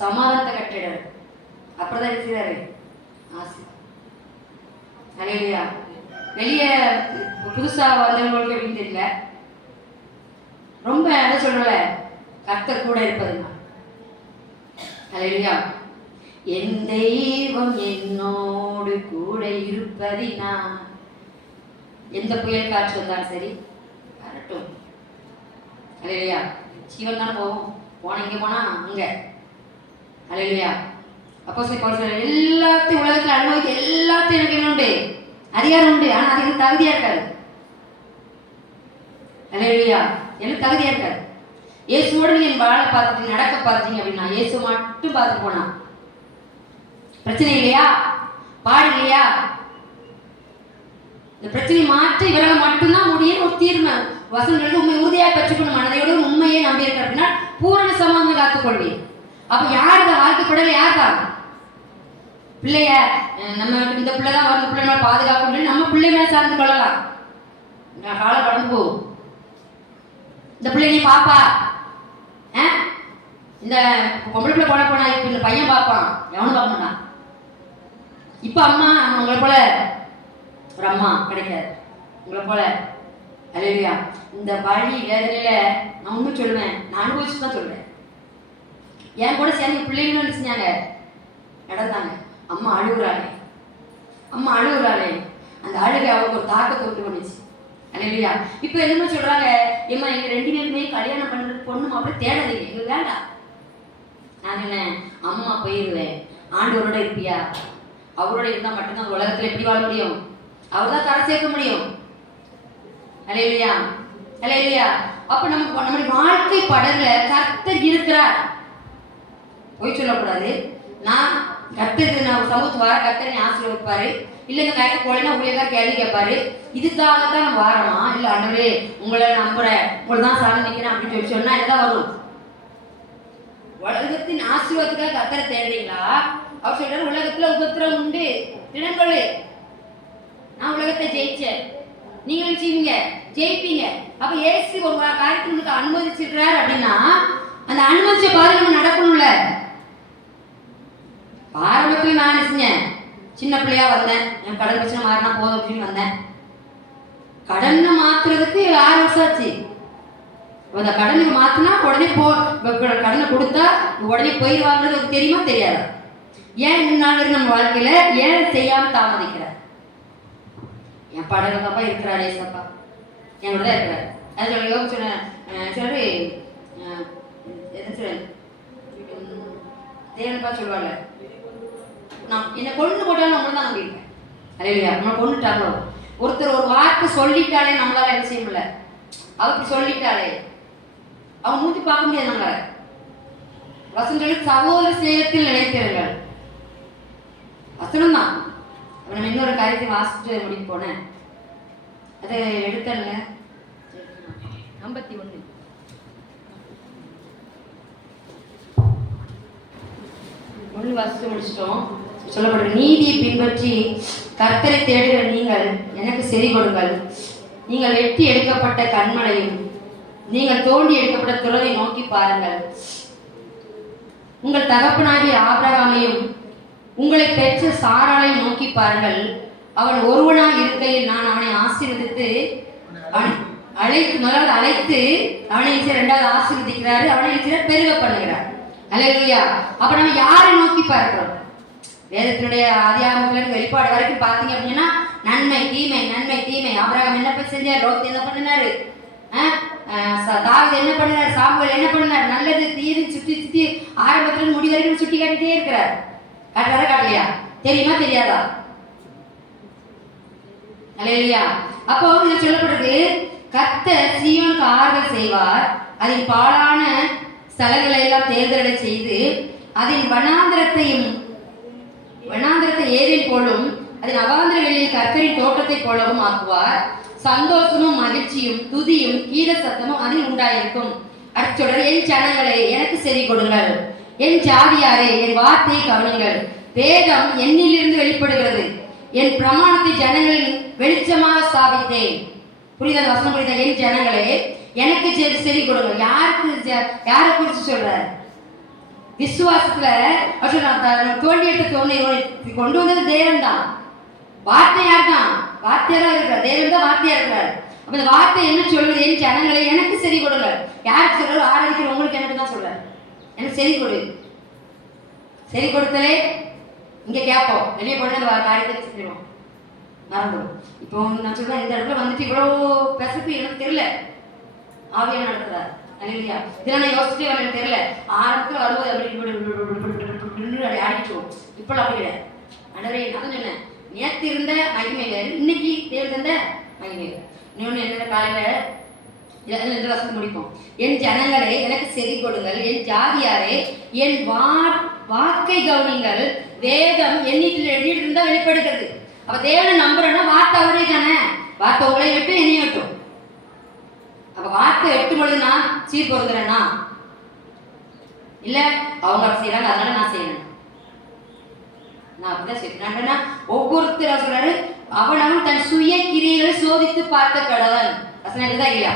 சமாதானத்தை கட்டிடுறாரு. அப்புறம் என்ன செய்யறாரு, ஆசை. அல்லேலூயா. வெளியே புதுசா வந்தவங்களுக்கு எப்படின்னு தெரியல, ரொம்ப என்ன சொல்றல கர்த்தர் கூட இருப்பதுன்னா. அல்லேலூயா. என் தெய்வம் என்னோடு கூட இருப்பதினா எந்த புயல் காற்று வந்தாலும் சரி வரட்டும். அல்லேலூயா. ஜீவன் தானே போகும், போன இங்கே போனா அங்கே. அல்லேலூயா. அப்போஸ்தலன் பவுல் சொல்றார், எல்லாத்தையும் உலகத்தில் அனுபவிக்க எல்லாத்தையும் எனக்கு என்ன உண்டு, அதிகாரம் உண்டு. ஆனால் அதுக்கு தகுதியா இருக்காது. அல்லேலூயா. எனக்கு தகுதியா இருக்காது. இயேசுவோடு நீ வாழ பார்த்துட்டு நடக்க பார்த்தீங்க அப்படின்னா இயேசு மட்டும் பார்த்துட்டு போனா பிரச்சனை இல்லையா, பாடு இல்லையா? இந்த பிரச்சனை மாற்றி இவரால் மட்டும்தான் முடியும். ஒரு தீர்வு வசனங்களுக்கு உண்மை உறுதியாக பெற்றுக்கணும். மனதையோடு உண்மையை நம்பி இருக்க அப்படின்னா பூரண சமாதானம் காத்துக்கொள்வீங்க. அப்ப யார் தான் வாழ்க்கப்படல, யார் தான் பிள்ளைய நம்ம இந்த பிள்ளை தான் வரும், பிள்ளை மேல பாதுகாக்கணும், நம்ம பிள்ளை மேல சார்ந்து கொள்ளலாம். காலம் கடந்து போகும். இந்த பிள்ளை நீ பாப்பா, இந்த பொம்பளை பிள்ளை போனா இப்ப இந்த பையன் பார்ப்பான், எவனும் பார்க்க மாட்டான். இப்ப அம்மா உங்களை போல ஒரு அம்மா கிடைக்காது உங்களை போல. அல்லேலூயா. இந்த வழி வேதனையில நான் உண்மை சொல்லுவேன், நான் அனுபவிச்சு தான் சொல்றேன். என் கூட சேர்ந்து பிள்ளைங்களும் என்ன செஞ்சாங்க, நடந்தாங்க. அம்மா அழுகுறாளே, அம்மா அழுகுறாளே, அந்த அழுகை அவங்களுக்கு ஒரு தாக்கத்தை விட்டு பண்ணிச்சு. அல்லேலூயா. இப்போ என்னமோ சொல்றாங்க, ஏம்மா எங்க 2 பேருமே கல்யாணம் பண்றது பொண்ணு மாப்பிள்ளை தேடாதீங்க, எங்களுக்கு வேண்டாம். நான் என்ன, அம்மா போயிடுவேன், ஆண்டவரோட இருப்பியா? அவரோட இருந்தால் மட்டும்தான் உலகத்துல எப்படி வாழ முடியும், அவர் தான் தர சேர்க்க முடியும். அல்லேலூயா. அல்லேலூயா. அப்ப நமக்கு நம்முடைய வாழ்க்கை படகுல கர்த்தர் இருக்கிறார். போய் சொல்லக்கூடாது. நான் கர்த்தருக்கு நான் சமூகத்து வர கர்த்தரை ஆசீர்வதிப்பாரு, இல்லை இந்த கையில போலன்னா ஊழியக்கார கேள்வி கேட்பாரு. இதுக்காக தான் நம்ம வாரமா? இல்லை ஆண்டவரே உங்களை நம்புறேன், உங்களை தான் சார்ந்து நிற்கிறேன் அப்படின்னு சொல்லி சொன்னா என்னதான் வரும்? உலகத்தின் ஆசீர்வாதத்துக்காக கர்த்தரை தேடுறீங்களா? அவர் சொல்றாரு, உலகத்துல உபத்திரம் உண்டு, தினங்களே நான் உலகத்தை ஜெயிச்சேன், நீங்களும் செய்வீங்க, ஜெயிப்பீங்க. அப்ப ஏசு ஒரு காரியத்தை உங்களுக்கு அனுமதிச்சிருக்கிறார் அப்படின்னா அந்த அனுமதிச்ச பாரு நம்ம நடக்கணும்ல. ஆரம்பத்துல நான் என்ன செஞ்சேன், சின்ன பிள்ளையா வந்தேன், என் கடன் பிரச்சனை மாறினா போதும் அப்படின்னு வந்தேன். கடனை மாத்துறதுக்கு 6 வருஷம் ஆச்சு. அந்த கடனுக்கு மாத்தினா உடனே கடனை கொடுத்தா உடனே போயிடுவாங்கிறது தெரியுமா தெரியாது? ஏன் முன்னாள் நம்ம வாழ்க்கையில ஏன் செய்யாம தாமதிக்கிறார்? என் படகப்பா இருக்கிறார், ஏசப்பா என்னோட தான் இருக்கிறார். அது சொல்ல யோக சொல்ல தேவனப்பா சொல்லுவாங்க, நான் என்னை கொண்டு போட்டாலும் நம்மள தான் நம்பியிருக்கேன். அல்லேலூயா. நம்மளை கொண்டுட்டாங்களோ, ஒருத்தர் ஒரு வார்த்தை சொல்லிட்டாலே நம்மளால என்ன செய்ய முடியல, அவருக்கு சொல்லிட்டாலே அவங்க மூட்டி பார்க்க முடியாது நம்மளால. வசனங்களுக்கு சகோதர சேகத்தில் நினைக்கிறீர்கள் வசனம் தான். நம்ம இன்னொரு காரியத்தை வாசிச்சுட்டு முடிக்க போனேன், அதை எடுத்தல 51 வாசித்து முடிச்சிட்டோம். சொல்லப்படுற நீதியை பின்பற்றி கர்த்தரை தேடுகிற நீங்கள் எனக்கு செவி கொடுங்கள். நீங்கள் வெட்டி எடுக்கப்பட்ட கண்மலையும் நீங்கள் தோண்டி எடுக்கப்பட்ட துறவை நோக்கி பாருங்கள். உங்கள் தகப்பனாகிய ஆபிரகாமையும் உங்களை பெற்ற சாராளையும் நோக்கி பாருங்கள். அவன் ஒருவனாக இருக்கையில் நான் அவனை ஆசீர்வதித்து முதலாவது அழைத்து அவனை இரண்டாவது ஆசீர்வதிக்கிறாரு, அவனை பெருக பண்ணுகிறார். அல்லேலூயா. அப்ப நம்ம யாரை நோக்கி பார்க்கிறோம்? வேதத்தினுடைய ஆதியாகமத்துல வெளிப்பாடு வரைக்கும் பார்த்தீங்க அப்படின்னா நன்மை தீமை நன்மை தீமை. ஆபிரகாம் என்ன செஞ்சார், லோத் என்ன பண்ணினாரு, தாவீது என்ன பண்ணினார், சாமுவேல் என்ன பண்ணினார், நல்லது தீது சுற்றி சுற்றி ஆரம்பத்துல முடி வரைக்கும் சுட்டி காட்டிட்டே இருக்கிறார். காட்டுறாரா காட்டலையா? தெரியுமா தெரியாதா? அல்லேலூயா. அப்போ இதுல சொல்லப்படுறது, கர்த்தர் சீயோனுக்கு ஆறுதல் செய்வார், அதன் பாழான ஸ்தலங்களை எல்லாம் தேர்தலை செய்து அதன் வனாந்திரத்தை ஏதேன் போலும் அதன் அவாந்திர வெளியை கர்த்தரின் தோட்டத்தை போலவும் ஆக்குவார். சந்தோஷமும் மகிழ்ச்சியும் துதியும் கீத சத்தமும் அதில் உண்டாயிருக்கும். அடுத்த சொல்ற, என் ஜனங்களே எனக்கு செவி கொடுங்கள், என் ஜாதியாரே என் வார்த்தையை கவனிங்கள். வேதம் என்னிலிருந்து வெளிப்படுகிறது, என் பிரமாணத்தை ஜனங்களின் வெளிச்சமாக ஸ்தாபித்தேன். புரியுதா வசனம்? புரியுதா? என் ஜனங்களே எனக்கு செவி கொடுங்கள். யாரை குறித்து சொல்றார்? விசுவாசத்துல தோண்டி எடுத்த தோண்டி கொண்டு வந்தது தேவன் தான். வார்த்தை யார் தான்? வார்த்தையா தான் இருக்கிறார். தேவன் தான் வார்த்தையா இருக்கிறார். அப்ப இந்த வார்த்தை என்ன சொல்றது? என் ஜனங்களை எனக்கு செவி கொடுங்கள். யாருக்கு சொல்றாரு? ஆராதிக்கிற உங்களுக்கு எனக்கு தான் சொல்றாரு, எனக்கு செவி கொடு. செவி கொடுத்தலே இங்க கேட்போம், வெளியே போன காரியத்தை செஞ்சிருவோம். மறந்துடும். இப்போ நான் சொல்றேன், இந்த இடத்துல வந்துட்டு இவ்வளோ பெசப்பு எனக்கு தெரியல, ஆவியா நடத்துறாரு. இல்லையா? இதெல்லாம் நான் யோசிச்சுட்டே வரேன், எனக்கு தெரியல. ஆரம்பத்தில் வரும்போது அப்படி ஆடிச்சோம். இப்பெல்லாம் அப்படி இல்லை. அடரே நான் சொன்னேன், நேற்று இருந்த மகிமை வேறு, இன்னைக்கு தேவை தந்த மகிமை வேறு. இன்னொன்று என்னென்ன காலையில் 2 வருஷம் முடிப்போம். என் ஜனங்களே எனக்கு செவி கொடுங்கள், என் ஜாதியாரே என் வாக்கை கவனிங்கள், வேதம் என்னிட்டு எழுதிட்டு இருந்தா வெளிப்படுகிறது. அப்ப தேவனை நம்புறேன்னா வார்த்தை அவரே தானே, வார்த்தை உங்களை எட்டும் என்னையும் எட்டும். அப்ப வார்த்தை எட்டும் பொழுது நான் சீர் பொருந்துறேன்னா இல்ல அவங்க செய்யறாங்க அதனால நான் செய்யணும். நான் அப்படிதான் செய்யறேன். ஒவ்வொருத்தர் சொல்றாரு, அவனவன் தன் சுய கிரியைகளை சோதித்து பார்க்க கடவன். வசனம் இருக்குதா இல்லையா?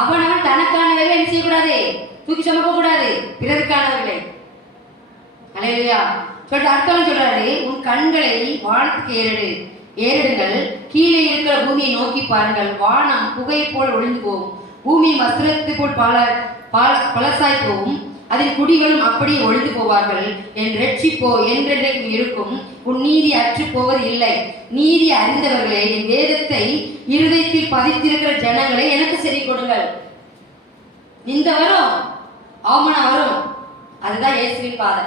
அவனவன் தனக்கானவர்களை என்ன செய்யக்கூடாது, தூக்கி சுமக்க கூடாது, பிறருக்கானவர்களை. அல்லேலூயா. சொல்லிட்டு அர்த்தம் சொல்றாரு, உன் கண்களை வானத்துக்கு ஏறிடுங்கள், கீழே இருக்கிற பூமியை நோக்கி பாருங்கள். வானம் புகை போல் ஒளிந்து போகும், பூமி வஸ்திரத்தை போல் பழசாய் போகும், அதில் குடிகளும் அப்படியே ஒளிந்து போவார்கள். என் ரட்சிப்போ என்றென்றைக்கும் இருக்கும், உன் நீதி அற்று போவது இல்லை. நீதி அறிந்தவர்களே, என் வேதத்தை இருதயத்தில் பதித்திருக்கிற ஜனங்களை எனக்கு செவி கொடுங்கள். நிந்த வரும், அவமானம் வரும், அதுதான் இயேசுவின் பாதை.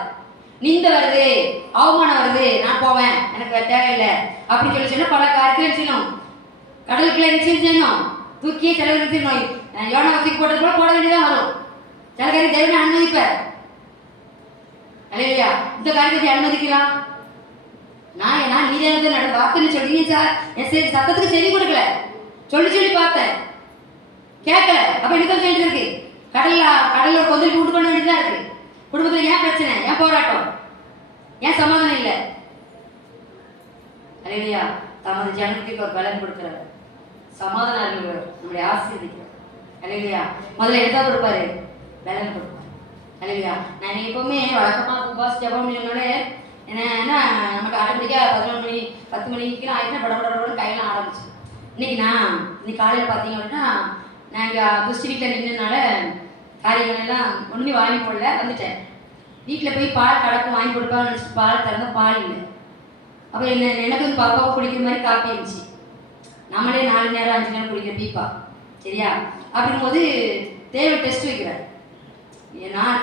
நிந்த வருது, அவமானம் வருது, நான் போவேன், எனக்கு தேவையில்லை அப்படின்னு சொல்லி சொன்னா பல காரியத்தில் செய்யணும். கடலுக்குள்ள என்ன செய்யணும், தூக்கியே செலவு செய்யணும். யோனா தூக்கி போட்டது கூட போட வேண்டியதான் வரும். சில காரியம் தேவனை அனுமதிப்பார். அல்லேலூயா. இந்த காரியத்தை அனுமதிக்கலாம். நான் நீதியானது நட வார்த்தைன்னு சொல்றீங்க சார், என் சத்தத்துக்கு செவி கொடுக்கல, சொல்லி பார்த்தேன், கேட்கல. அப்ப என்னதான் சொல்லிட்டு இருக்கு, கடல்ல கொந்தளிப்பு உண்டு பண்ண வேண்டியதான் இருக்கு. குடும்பத்துல ஏன் பிரச்சனை, ஏன் போராட்டம், ஏன் சமாதானம் இல்லை? அல்லேலூயா. தமது ஜனத்துக்கு ஒரு பலன் கொடுக்கிறார், சமாதானம் இருக்கிறார், நம்முடைய ஆசீர்வதிக்கிறார். அல்லேலூயா. முதல்ல எதா கொடுப்பாரு, பலன் கொடுப்பாரு. அல்லேலூயா. நான் எப்பவுமே வழக்கமாக உபாஸ் ஜபம் என்னோட என்னன்னா நமக்கு ஆட்டோமேட்டிக்கா 11 மணி 10 மணிக்கு ஆயிடுச்சுன்னா படப்படப்படன்னு கையெல்லாம் ஆரம்பிச்சு. இன்னைக்கு காலையில் பார்த்தீங்க அப்படின்னா நாங்கள் புஷ்டி வீட்டில் நின்றனால காரியங்கள் எல்லாம் ஒன்றுமே வாங்கி போடல, வந்துட்டேன். வீட்டில் போய் பால் கலக்கும் வாங்கி கொடுப்பான்னு நினச்சிட்டு பால் திறந்த பால் இல்லை. அப்போ எனக்கு வந்து பாப்பாவை குடிக்கிற மாதிரி காப்பி இருந்துச்சு. நம்மளே 4 நேரம் 5 நேரம் குடிக்கிற பீப்பா, சரியா? அப்படிங்கும்போது தேவை டெஸ்ட் வைக்கிறார், நான்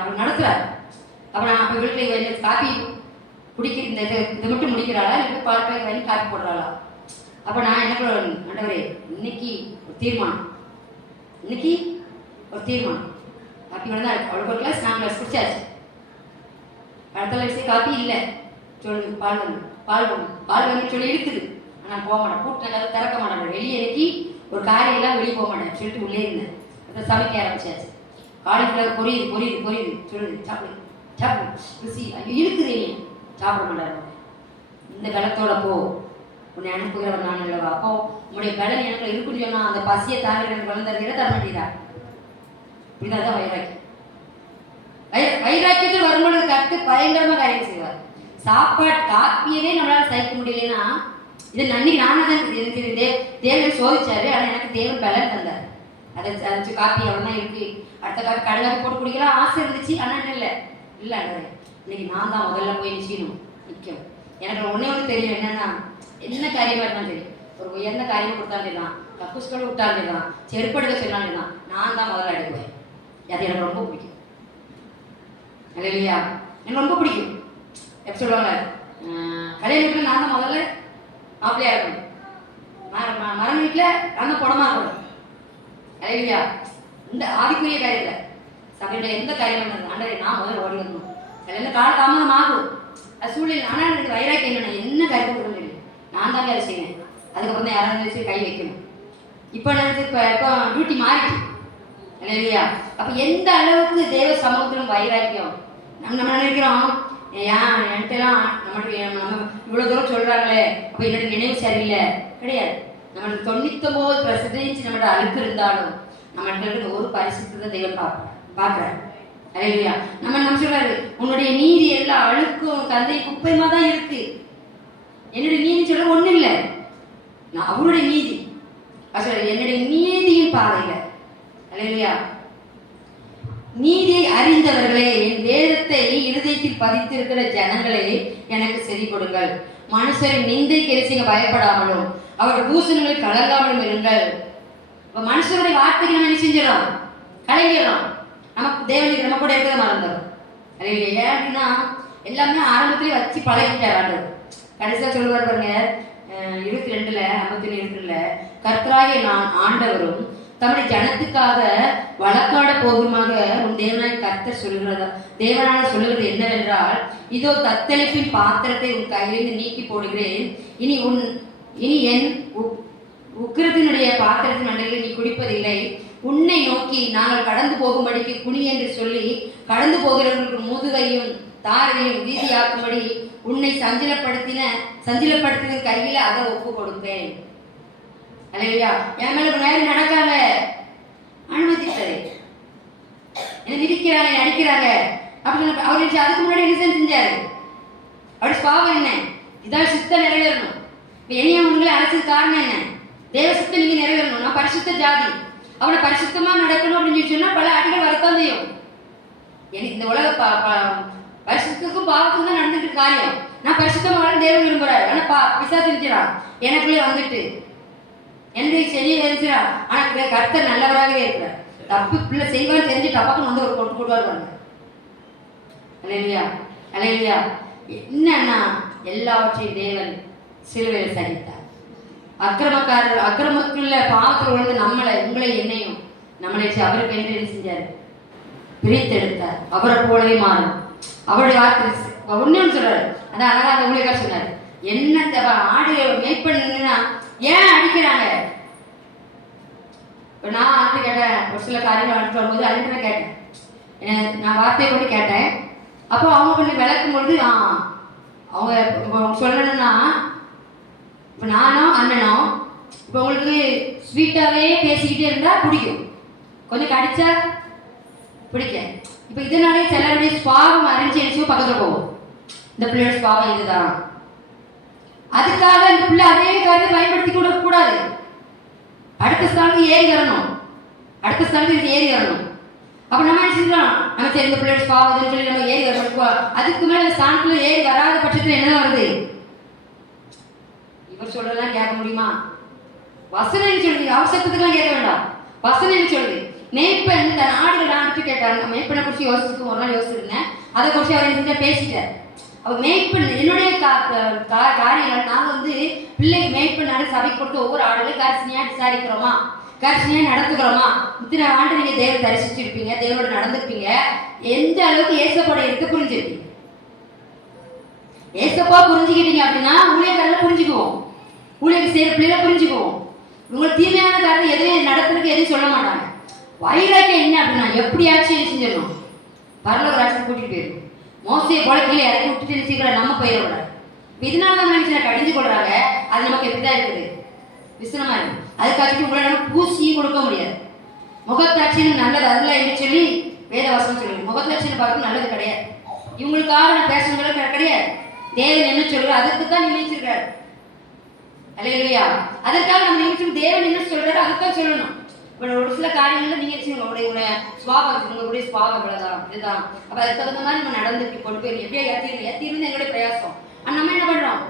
அவர் நடத்துகிறார். அப்போ நான் அப்போ வீட்டில் காப்பி குடிக்க இதை மட்டும் முடிக்கிறாளா, இல்லை பால் பாய் வாங்கி காப்பி போடுறாளா? அப்போ நான் என்ன பண்ணுவேன், ஆண்டவரே இன்னைக்கு ஒரு தீர்மானம், காப்பி வந்து அவளுக்கு ஒரு கிளாஸ் 4 கிளாஸ் குடிச்சாச்சு. அடுத்த கிளாஸே காப்பி இல்லை, சொல்லு பால் வாங்கி சொல்லி இருக்குது. ஆனால் போக மாட்டேன், கூட்டினால திறக்க மாட்டேன், வெளியே இறக்கி ஒரு காரியம் எல்லாம் வெளியே போக மாட்டேன் சொல்லிட்டு உள்ளே இருந்தேன். அதை சமைக்க ஆரம்பிச்சாச்சு. காலிஃப்ளவர் பொரியுது சொல்லுது, சாப்பிடு ருசி, ஐயோ இருக்குது, நீ சாப்பிட மாட்டாரு. இந்த பலத்தோட போ, உன்னை அனுப்புகிறவர் நான் இல்லவா? அப்போ உன்னுடைய பலன் எனக்கு இருக்குன்னு சொன்னால் அந்த பசியை தாங்க எனக்கு பலன் தருகிற தர மாட்டீரா? இப்படிதான் தான் வைராக்கியத்தில் வரும்பொழுது கற்று பயங்கரமாக காரியம் செய்வார். சாப்பாடு காப்பியவே நம்மளால சகிக்க முடியலன்னா இதை அன்னைக்கு நானும் தான் தேவன் சோதிச்சாரு. ஆனால் எனக்கு தேவன் பலன் தந்தார். அதை காப்பி அவ்வளோ தான் இருக்கு, அடுத்த காப்பி கடலாப்பி போட்டு குடிக்கலாம் ஆசை இருந்துச்சு. ஆனால் இல்லை இன்னைக்கு நான் தான் முதல்ல போய் நிற்கணும், நிற்கும். எனக்கு ஒன்று தெரியும், என்னன்னா என்ன காரியமாக இருந்தாலும் தெரியும், ஒரு உயர்ந்த காரியம் கொடுத்தாலும் தான், கக்கூஸ்கள் விட்டாலும் தான், செருப்படுக்க சொன்னாலும் தான், நான் தான் முதல்ல எடுக்குவேன். அது எனக்கு ரொம்ப பிடிக்கும். அல்லேலூயா. எனக்கு ரொம்ப பிடிக்கும். எப்படி சொல்லுவாங்க, கல்யாணத்தில் நான் தான் முதல்ல மாப்பிள்ளையா இருக்கணும், மரண வீட்டில் நான் தான் பணமாக இருக்கணும். அல்லேலூயா. இந்த ஆதிக்குரிய காரியத்தில் சபையில் எந்த காரியம் ஆண்டவரே நான் முதல்ல ஓடி வரணும். கல்யாணம் கால தாமதம் ஆகும், அது சூழ்நிலை. ஆனால் எனக்கு வைராக்கியம் என்ன காரியத்தை கொடுக்க முடியும், நான் தான் வேலை செய்வேன். அதுக்கப்புறம் தான் யாராவது வச்சு கை வைக்கணும். இப்போ நினச்சி இப்போ டியூட்டி மாறிட்டு இல்லையா? அப்போ எந்த அளவுக்கு தேவ சமூகத்திலும் வைராக்கியம். நம்ம நினைக்கிறோம், என்கிட்டலாம் நம்ம இவ்வளோ தூரம் சொல்கிறாங்களே, அப்போ என்னோட நினைவு சரியில்லை. கிடையாது. நம்மளுக்கு 99% நம்மளோட அழுக்கு இருந்தாலும் நம்மளுக்கு ஒரு பரிசுத்தத்தை தெய்வம் பார்க்குறாரு. அல்லேலூயா. நம்ம சொல்றாரு, உன்னுடைய நீதி எல்லா அழுக்கும் கந்தை குப்பைமா தான் இருக்கு. என்னுடைய நீதி சொல்ற ஒன்றும் இல்லை, நான் அவருடைய நீதி. என்னுடைய நீதியின் பாதையில. அல்லேலூயா. நீதியை அறிந்தவர்களே, என் வேதத்தை இருதயத்தில் பதித்திருக்கிற ஜனங்களே எனக்கு செவி கொடுங்கள். மனுஷரின் நிந்தைக்கு எரிசிங்க பயப்படாமலும் அவர் தூசணங்களில் கலங்காமலும் இருங்கள். மனுஷருடைய வார்த்தைக்கு நம்ம என்ன செஞ்சிடறோம்? கலங்கிடறோம். நமக்கு தேவனுக்கு நம்ம கூட இருக்கிறத மறந்துடும். ஏன் அப்படின்னா எல்லாமே ஆரம்பத்திலே வச்சு பழகிட்டார் ஆண்டவர். கடைசியாக சொல்லுவார் பாருங்க, 22 52 கர்த்தராகிய நான் ஆண்டவரும் தம்முடைய ஜனத்துக்காக வழக்காட போகுமாக உன் தேவனாய் கர்த்தர் சொல்லுகிறதா, தேவனான சொல்லுகிறது என்னவென்றால், இதோ தத்தளிப்பின் பாத்திரத்தை உன் கையிலிருந்து நீக்கி போடுகிறேன். இனி என் உக்கிரத்தினுடைய பாத்திரத்தின் அண்டையில் நீ குடிப்பதில்லை. உன்னை நோக்கி நாங்கள் கடந்து போகும்படிக்கு குனி என்று சொல்லி கடந்து போகிறவர்களுக்கு முதுகையும் தாரையும் வீதியாக்கும்படி உன்னை சஞ்சலப்படுத்தின கையில அதை ஒப்பு கொடுப்பேன். அல்லேலூயா. என் மேல நேரம் நடக்காம அனுமதித்தாரு. என்ன மிதிக்கிறாங்க, அடிக்கிறாங்க அப்படின்னு அவரு அதுக்கு முன்னாடி என்ன செஞ்சாரு? அவருடைய பாவம் என்ன? இதான் சித்தம் நிறைவேறணும். இப்போ என்னைய உங்களை அழைச்சது காரணம் என்ன? தேவ சித்தம் நீங்க நிறைவேறணும். நான் பரிசுத்த ஜாதி, அவனை பரிசுத்தமா நடக்கணும் அப்படின்னு சொன்னா பல அடிகள் வரத்தான் செய்யும். எனக்கு இந்த உலக பரிசுத்துக்கும் பாவத்துக்கும் தான் நடந்துட்டு காரியம். நான் பரிசுத்தமாக தேவன் விரும்புறாரு. ஆனா பிசாசு செஞ்சிடான் எனக்குள்ளே வந்துட்டு என்னுடைய செடியை தெரிஞ்சிடா. ஆனா கர்த்தர் நல்லவராகவே இருக்கிறார். தப்பு பிள்ளை செய்வான்னு தெரிஞ்சு தப்பாக்கு வந்து ஒரு கொட்டு போட்டு வருவாங்க. அல்லேலூயா, அல்லேலூயா. என்னன்னா எல்லாவற்றையும் தேவன் சிலுவையில் சகித்தார். அக்கிரமக்குள்ள பாவத்தில் விழுந்து உங்களை என்னையும் நம்மளை அவருக்கு என்று என்ன செஞ்சார்? பிரித்தெடுத்தார். அவரை போலவே மாறும். அவருடைய வார்த்தை ஒன்னு சொல்றாரு. அதான் அழகா அந்த ஊழியக்காரர் சொன்னார், என்ன ஆடு மேய்ப்பண்ணுன்னா ஏன் அடிக்கிறாங்க? இப்போ நான் அனுப்பி கேட்டேன், ஒரு சில காரியங்கள் அனுப்பிட்டு வரும்போது அனுப்பி கேட்டேன், நான் வார்த்தையை கொண்டு கேட்டேன். அப்போ அவங்க கொஞ்சம் விளக்கும் பொழுது அவங்க சொல்லணும்னா, இப்போ நானும் அண்ணனும் இப்போ உங்களுக்கு ஸ்வீட்டாகவே பேசிக்கிட்டே இருந்தால் பிடிக்கும், கொஞ்சம் கடிச்சா பிடிக்க. இப்போ இதனாலே சிலருடைய சுவாபம் அறிஞ்சு எழுச்சியும் பக்கத்தில் போகும். இந்த பிள்ளையோட சுவாபம் இதுதான், அதுக்காக இந்த பிள்ளை அதே காரியத்தை பயன்படுத்தி கூட கூடாது. அடுத்த ஸ்தானத்துக்கு ஏறி வரணும், அடுத்த ஸ்தானத்துக்கு ஏறி வரணும். அப்போ நம்ம என்ன செஞ்சோம்? நம்ம சரி இந்த பிள்ளையோட சுவாபம்னு சொல்லி நம்ம ஏறி வரணும். அதுக்கு மேலே இந்த ஸ்தானத்துல ஏறி வராத பட்சத்தில் என்ன வருது? இவர் சொல்றதெல்லாம் கேட்க முடியுமா? வசனம் சொல்லுது, அவசரத்துக்குலாம் கேட்க வேண்டாம். வசனம் சொல்லுது, மேய்ப்பன் தன் ஆடுகள் ஆண்டு கேட்டாங்க. மேய்ப்பனை குறித்து யோசிச்சுக்கு ஒரு நாள் யோசிச்சிருந்தேன். அதை குறித்து அவர் என்ன பேசிட்டார். அவர் மேய்ப்பன் என்னுடைய காரியங்கள் நாங்கள் பிள்ளைக்கு மேய்ப்பன் சபைக்கு கொடுத்து ஒவ்வொரு ஆடுகளையும் கரிசனையாக விசாரிக்கிறோமா, கரிசனையாக நடத்துக்கிறோமா, இத்தனை ஆண்டு நீங்கள் தேவனை தரிசிச்சிருப்பீங்க, தேவனோட நடந்திருப்பீங்க, எந்த அளவுக்கு ஏசப்போட இருக்க புரிஞ்சிருப்பீங்க. ஏசப்பா புரிஞ்சுக்கிட்டீங்க அப்படின்னா ஊழியக்காரர்கள் புரிஞ்சுக்குவோம், ஊழியருக்கு செய்கிற பிள்ளைகளை புரிஞ்சுக்குவோம். உங்களுக்கு தீமையான காரணம் எதுவும் நடத்துறதுக்கு எதுவும் சொல்ல மாட்டாங்க. வைராக்கியம் என்ன அப்படின்னா எப்படியாச்சும் என்ன செஞ்சிடணும், பரலோக ராஜ்யத்துக்கு கூட்டிகிட்டு போயிடும். மோசையை போல கீழே இறக்கி விட்டுட்டு சீக்கிரம் நம்ம போயிடக்கூடாது. இதனால தான் மனுஷனை கடிஞ்சு கொள்றாங்க. அது நமக்கு எப்படிதான் இருக்குது? விசனமா இருக்கு. அதுக்காச்சும் உங்களை நம்ம பூசியும் கொடுக்க முடியாது. முகத்தாட்சின்னு நல்லது அதில் என்று சொல்லி வேதவாசம் சொல்லுங்க. முகத்தாட்சின்னு பார்க்க நல்லது கிடையாது. இவங்களுக்காக நான் பேசணுங்கிறது கிடையாது. தேவன் என்ன சொல்றாரு அதுக்கு தான் நினைச்சிருக்காரு. அல்லேலூயா. அதற்காக நம்ம நினைச்சு தேவன் என்ன சொல்றாரு அதுக்காக சொல்லணும். இப்போ ஒரு சில காரியங்கள்ல நீங்க உங்களுடைய சுவாபம், உங்களுடைய சுவாபம் இவ்வளவுதான் இதுதான். அப்ப அதுக்கு தகுந்த மாதிரி நம்ம நடந்துட்டு கொண்டு போய் எப்படியா ஏத்திருந்து எங்களுடைய பிரயாசம். ஆனா நம்ம என்ன பண்றோம்?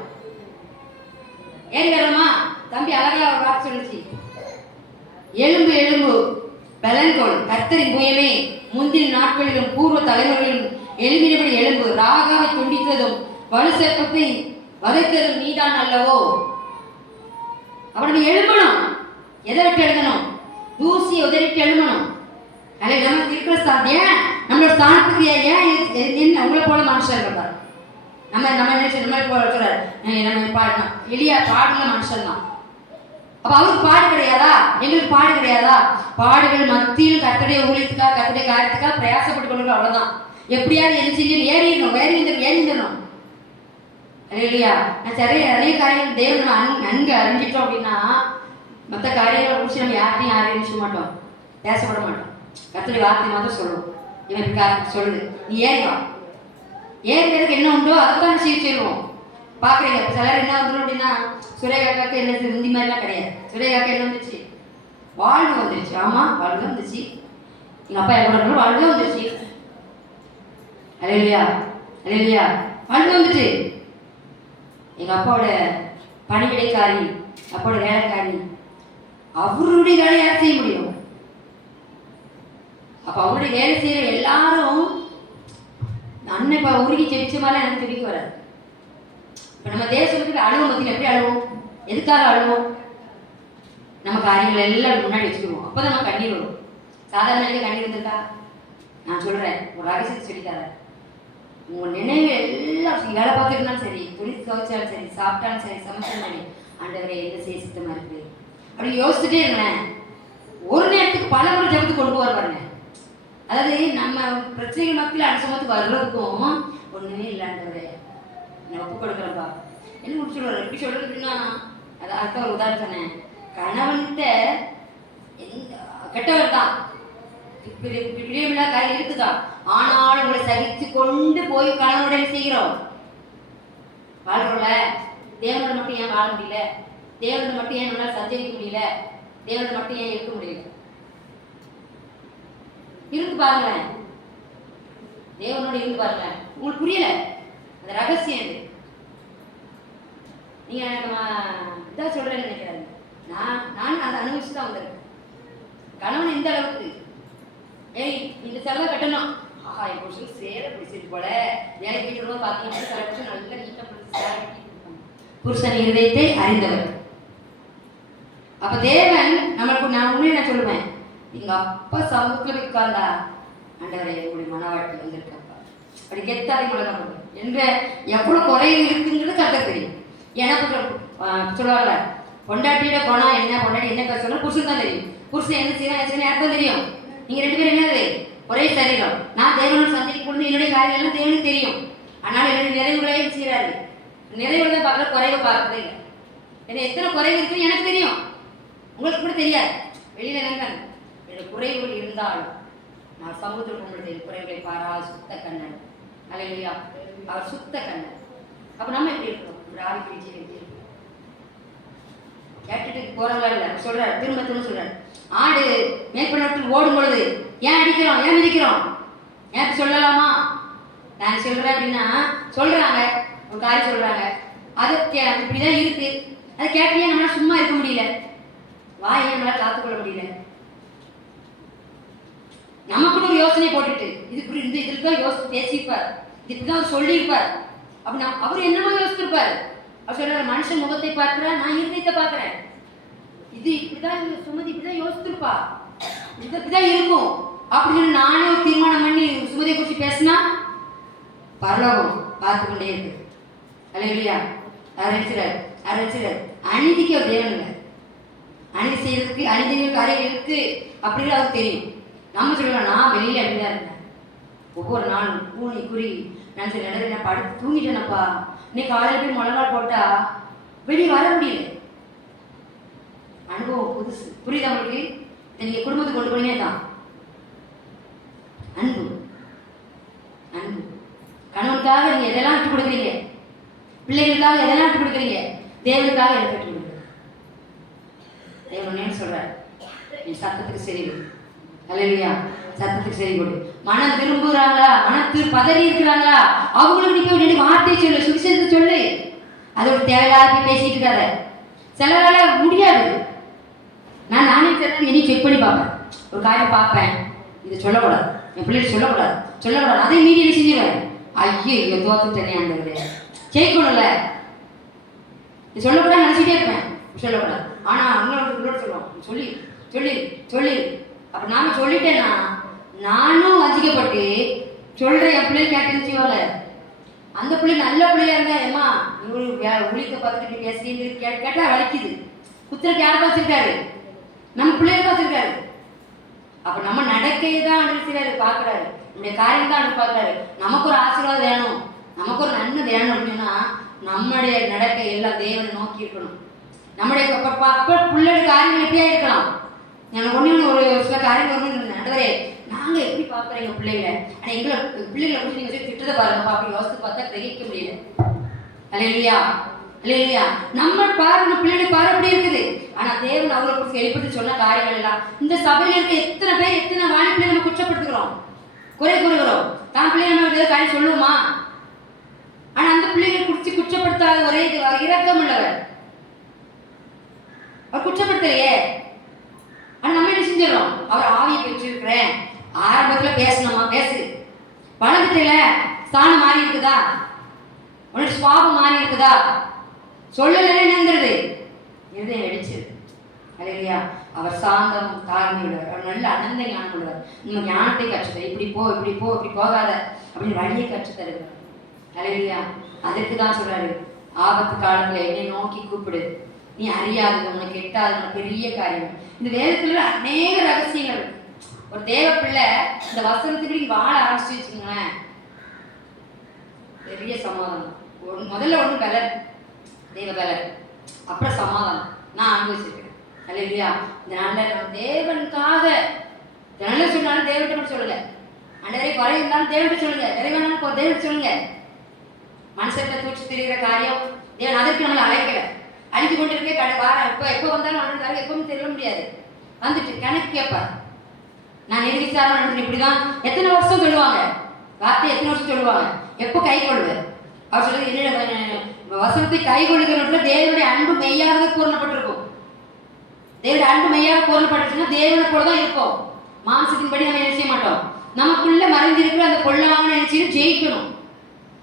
ஏறி வரோமா? தம்பி அழகா ஒரு வார்த்தை சொல்லிச்சு, எலும்பு எலும்பு பலன்கோள் கர்த்தரின் புயமே முந்தின நாட்களிலும் பூர்வ தலைமுறைகளிலும் எலும்பினபடி எலும்பு ராகாவை துண்டித்ததும் வலு சேர்ப்பத்தை வதைத்ததும் நீதான் அல்லவோ. அவனை எழும்பணும். எதை விட்டு எழுதணும்? தூசி உதறிட்டு எழுமணும். அதை நமக்கு இருக்கிற ஏன் நம்மளோட ஸ்தானத்துக்கு ஏன் உங்களை போல மனுஷன் இருக்கார். நம்ம நினைச்சு நம்ம சொல்றாரு நம்ம எளியா பாடுல மனுஷன் தான். அப்ப அவருக்கு பாடு கிடையாதா? எங்களுக்கு பாடு கிடையாதா? பாடுகள் மத்தியில் கர்த்தருடைய ஊழியத்துக்காக கர்த்தருடைய காரியத்துக்காக பிரயாசப்பட்டு கொண்டு அவ்வளவுதான். எப்படியாவது என்ன செஞ்சு ஏறிடணும். இல்லையா? நான் நிறைய காரியங்கள் தேவன் நன்கு அறிஞ்சிட்டோம் அப்படின்னா மற்ற காரியங்களை குறித்து நம்ம யாரையும் நினைச்ச மாட்டோம், பேசப்பட மாட்டோம். கர்த்தருடைய வார்த்தை மாத்திரம் சொல்லுவோம். இவன் சொல்லுது நீ ஏறிவா, ஏறிக்கிறதுக்கு என்ன உண்டோ அதைத்தான் செய்வோம். பார்க்குறீங்க சிலர் என்ன வந்துடும் அப்படின்னா சுரேகாக்காக்கு என்ன முந்தி மாதிரிலாம் கிடையாது. சுரேகாக்கா என்ன வந்துச்சு? வாழ்வு வந்துருச்சு. ஆமாம், வாழ்வு வந்துச்சு. எங்கள் அப்பா என்ன வாழ்வு வந்துருச்சு. அல்லேலூயா, அல்லேலூயா. வாழ்வு வந்துட்டு எங்கள் அப்பாவோட பணிவிடைக்காரி, அப்பாவோட வேலைக்காரி, அவருடைய வேலையை யார் செய்ய முடியும்? அப்போ அவருடைய வேலை செய்கிற எல்லாரும் அண்ணன் இப்போ உருகி ஜெபிச்ச மாதிரி எனக்கு ஜெபிக்க வராது. இப்போ நம்ம தேசத்துக்கு அழுவோம், பற்றியில் எப்படி அழுவோம்? எதுக்காக அழுவோம்? நம்ம காரியங்கள் எல்லாம் முன்னாடி வச்சுக்குவோம். அப்போ தான் நம்ம கண்ணீர் வரும். சாதாரண கண்ணீர் வந்திருக்கா? நான் சொல்கிறேன், ஒரு ரகசியத்தை சொல்லித்தரேன். உங்கள் நினைவு எல்லாம் வேலை பார்த்துருந்தாலும் சரி, துணித்து துவைச்சாலும் சரி, சாப்பிட்டாலும் சரி, சமைச்சாலும் சரி, ஆண்டவரை எந்த செய்ய சித்தமாக இருக்குது அப்படி யோசிச்சுட்டே இருங்களேன். ஒரு நேரத்துக்கு பல முறை ஜபத்துக்கு கொண்டு போகிற பாருங்க. அதாவது நம்ம பிரச்சனைகள் மத்தியில் அனுசமத்துக்கு வர்றதுக்கும் ஒன்றுமே இல்லாண்டவரே நான் ஒப்பு கொடுக்குறேன்ப்பா என்ன முடிச்சு சொல்கிறார். எப்படி சொல்கிறது அப்படின்னா, அதை அடுத்த ஒரு உதாரணம் சொன்னேன். கணவன்கிட்ட எந்த கெட்டவர் தான், பிரியமில்லா காரியம் இருக்குதான், ஆனாலும் உங்களை சகித்து கொண்டு போய் கணவனுடைய செய்கிறோம். வாழ்றோம்ல, தேவனோட மட்டும் ஏன் வாழ முடியல? தேவனோட மட்டும் ஏன் நம்மளால சஞ்சரிக்க முடியல? தேவனோட மட்டும் ஏன் இருக்க முடியல? இருந்து பாருங்களேன், தேவனோட இருந்து பாருங்களேன். உங்களுக்கு புரியல அந்த ரகசியம் இது. நீங்க இதான் சொல்றேன்னு நினைக்கிறாரு. நான் அதை அனுபவிச்சு தான் வந்திருக்கேன். கணவன் எந்த அளவுக்கு ஏய் இந்த செலவை கட்டணும், ஆஹா என் புருஷனுக்கு சேர பிடிச்சிட்டு போல, வேலைக்கு போயிட்டு பார்த்தீங்கன்னா சில வருஷம் நல்லா நீட்டாக பிடிச்சி புருஷன் இருதயத்தை அறிந்தவர். அப்ப தேவன் நம்மளுக்கு, நான் உண்மையை நான் சொல்லுவேன், எங்க அப்பா சமூகத்துல உட்கார்ந்தா ஆண்டவரே உங்களுடைய மனவாழ்க்கை வந்திருக்கப்பா அப்படி கெத்தாரி முழக்கம் என்ற எவ்வளவு குறைவு இருக்குங்கிறது கரெக்டாக தெரியும். எனக்கு சொல்லுவாங்கல்ல, பொண்டாட்டியோட குணம் என்ன, பொண்டாட்டி என்ன பேசணும் புருஷன் தான் தெரியும். புருஷன் என்ன செய்யணும் யாருக்கும் தெரியும். நீங்க ரெண்டு பேரும் என்னது ஒரே சரீரம். நான் தேவனோட சந்திக்கு கொண்டு என்னுடைய காரியம் எல்லாம் தேவனுக்கு தெரியும். அதனால என்னுடைய நிறைவுகளை செய்யறாரு. நிறைவுகளை பார்க்கற குறைவை பார்க்கறதே இல்லை. ஏன்னா எத்தனை குறைவு இருக்குன்னு எனக்கு தெரியும், உங்களுக்கு கூட தெரியாது. வெளியில என்னங்க என்னுடைய குறைவுகள் இருந்தாலும் நான் சமூகத்தில் நம்மளுடைய குறைவுகளை பாரா சுத்த கண்ணன். அல்லேலூயா, அவர் சுத்த கண்ணன். அப்ப நம்ம எப்படி இருக்கோம்? ஒரு ஆவி பிடிச்சி எப்படி இருக்கோம்? கேட்டுட்டு போறவங்களா இல்லை சொல்றாரு, திரும்ப திரும்ப சொல்றாரு. ஆடு மேற்பட்டு ஓடும் பொழுது ஏன் அடிக்கிறோம், ஏன் மிதிக்கிறோம், ஏன் சொல்லலாமா? நான் சொல்றேன் அப்படின்னா சொல்றாங்க, ஒரு காரியம் சொல்றாங்க, அது இப்படிதான் இருக்கு, அதை கேட்டே நம்மளால சும்மா இருக்க முடியல, வாயை நம்மளால காத்துக்கொள்ள முடியல. நமக்குன்னு ஒரு யோசனை போட்டுட்டு இது இப்படி இந்த இதுக்கு தான் யோசிச்சு பேசியிருப்பார், இப்படிதான் அவர் சொல்லியிருப்பார். அப்படின்னா அவர் என்னமோ யோசிச்சிருப்பார். அவர் சொல்றாரு, மனுஷன் முகத்தை பார்க்கிறேன், நான் இருதயத்தை பார்க்கிறேன். இது இப்படிதான் சுமதி இப்படிதான் யோசிச்சிருப்பா, இப்படிதான் இருக்கும் அப்படின்னு நானே ஒரு தீர்மானம் பண்ணி சுமதியை குறித்து பேசினா பரலோகம் பார்த்து கொண்டே இருக்கு. அல்லேலூயா, அரசியல் அநீதிக்கு அவர் தேவன் இல்லை. அநீதி செய்யறதுக்கு அநீதி காரியம் இருக்கு அப்படின்னு அவருக்கு தெரியும். நம்ம சொல்லலாம், நான் வெளியில அப்படிதான் இருந்தேன். ஒவ்வொரு நாளும் கூணி குறி நான் சில இடத்துல நான் படுத்து தூங்கிட்டேனப்பா. இன்னைக்கு காலையில் போய் முழங்கால் போட்டா வெளியே வர முடியல. அனுபவம் புதுசு, புரியுது அவங்களுக்கு? நீங்க குடும்பத்துக்கு கொண்டு போனீங்க தான் அன்பு. அன்பு கணவனுக்காக நீங்க எதெல்லாம் விட்டு கொடுக்குறீங்க, பிள்ளைகளுக்காக எதெல்லாம் விட்டு கொடுக்குறீங்க, தேவனுக்காக எதை விட்டு கொடுக்குறீங்க? தேவன் சொல்றாரு, நீ சத்தத்துக்கு சரி, அல்லேலூயா, சத்தத்துக்கு சரி கொடு. மனம் திரும்புறாங்களா, மனத்தில் பதறி இருக்கிறாங்களா, அவங்களுக்கு நீங்க வேண்டிய வார்த்தை சொல்லு, சுவிசேஷத்தை சொல்லு. அதோட தேவையில்லாத பேசிட்டு இருக்காத. சிலரால முடியாது. நானே இனி செக் பண்ணி பார்ப்பேன், ஒரு காரியம் பார்ப்பேன், இதை சொல்லக்கூடாது, என் பிள்ளைகள் சொல்லக்கூடாது, அதை மீறி என்ன செஞ்சுருவேன், ஐயோ தோத்து தனியா இருந்தது ஜெயிக்கணும்ல, இது சொல்லக்கூடாது நினச்சிட்டே இருப்பேன், சொல்லக்கூடாது. ஆனா அவங்களோட சொல்லுவோம், சொல்லி சொல்லி சொல்லி அப்ப நாம சொல்லிட்டேன்னா நானும் வஞ்சிக்கப்பட்டு சொல்றேன். என் பிள்ளை கேட்டுன்னு செய்வாள், அந்த பிள்ளை நல்ல பிள்ளையா இருந்தா, ஏமா உளிக்க பார்த்துட்டு பேசுறீங்க கேட்டா வலிக்குது. குத்துறக்கு யாருக்கா வச்சிருக்காரு, நம்ம பிள்ளைகளுக்கு வச்சிருக்காரு. அப்ப நம்ம நடக்கையை தான் அனுப்பிச்சாரு, பாக்குறாரு, நம்முடைய காரியம் தான் அனுப்பி பாக்குறாரு. நமக்கு ஒரு ஆசீர்வாதம் வேணும், நமக்கு ஒரு நன்மை வேணும் அப்படின்னா நம்முடைய நடக்கை எல்லாம் தேவனை நோக்கி இருக்கணும். நம்முடைய பிள்ளைகளுக்கு காரியங்கள் எப்படியா இருக்கலாம். எனக்கு ஒண்ணு ஒரு சில காரியங்கள் நடுவரே, நாங்க எப்படி பாக்குறீங்க பிள்ளைகளை, ஆனா எங்களை பிள்ளைகளை குறித்து நீங்க திட்டத்தை பாருங்க அப்படி யோசித்து பார்த்தா கிரகிக்க முடியல. அல்லேலூயா, அல்லேலூயா. நம்ம பாரு, நம்ம பிள்ளைகளுக்கு பாரு அப்படி இருக்குது. ஆனா தேவன் அவங்களை குறித்து வெளிப்பட்டு சொன்ன காரியங்கள் எல்லாம் இந்த சபையில இருக்க எத்தனை பேர், எத்தனை வாணி பிள்ளை நம்ம குற்றப்படுத்துகிறோம், குறை கூறுகிறோம். தான் பிள்ளை நம்ம ஏதாவது காரியம் சொல்லுவோமா? ஆனா அந்த பிள்ளைகளை குறித்து குற்றப்படுத்தாத ஒரே இது இரக்கம் உள்ளவர். அவர் குற்றப்படுத்தலையே. ஆனா நம்ம என்ன செஞ்சிடறோம்? அவர் ஆவியை பெற்றிருக்கிறேன், ஆரம்பத்துல பேசணுமா பேசு, வளர்ந்துட்டல ஸ்தானம் மாறி இருக்குதா, உன்னோட சுவாபம் மாறி இருக்குதா, சொல்லலைன்னா என்னங்கிறது இருதயம் வெடிச்சு. அல்லேலூயா. அவர் சாந்தம் தாழ்மை உள்ளவர், அவர் நல்ல அனந்த ஞானம் உள்ளவர். நம்ம ஞானத்தை கற்றுத்தர, இப்படி போ இப்படி போ இப்படி போகாத அப்படின்னு வழியை கற்றுத்தருகிறார். அல்லேலூயா. அதற்கு தான் சொல்றாரு, ஆபத்து காலத்துல என்னை நோக்கி கூப்பிடு, நீ அறியாதது உனக்கு எட்டாது பெரிய காரியம். இந்த வேதத்துல அநேக ரகசியங்கள் இருக்கு. ஒரு தேவ பிள்ளை இந்த வசனத்துக்கு வாழ ஆரம்பிச்சு வச்சுக்கோங்களேன், பெரிய சமாதானம். முதல்ல ஒண்ணு பலன், தேவ பலன், அப்புறம் சமாதானம் நான் அனுபவிச்சிருக்கேன். அல்லேலூயா. இந்த நாளில் நம்ம தேவனுக்காக நல்ல சொன்னாலும் தேவன்கிட்ட மட்டும் சொல்லுங்க, அண்டரை குறை இருந்தாலும் தேவன்கிட்ட சொல்லுங்க, நிறைவானாலும் தேவன்கிட்ட சொல்லுங்க. மனுஷத்தை தூச்சி தெரிகிற காரியம் தேவன் அதற்கு நம்மளை அழைக்கல. அழிஞ்சு கொண்டு இருக்கே வாரம் எப்போ வந்தாலும் வாழ்ந்தாலும் எப்பவும் தெரிய முடியாது. வந்துட்டு கணக்கு கேட்பார், நான் நிர்விசாரம் இப்படிதான் எத்தனை வருஷம் சொல்லுவாங்க, வார்த்தை எத்தனை வருஷம் சொல்லுவாங்க, எப்போ கை கொள்ளுவேன். அவர் சொல்லுது என்னோட வசனத்தை கை கொள்ளுகிற தேவனுடைய அன்பு மெய்யாக பூர்ணப்பட்டிருக்கும். தேவனுடைய அன்பு மெய்யாக பூர்ணப்பட்டுச்சுன்னா தேவனை போல தான் இருக்கும். மாம்சத்தின்படி நம்ம என்ன செய்ய மாட்டோம், நமக்குள்ள மறைஞ்சிருக்கிற அந்த கொள்ளாம நினைச்சு ஜெயிக்கணும்.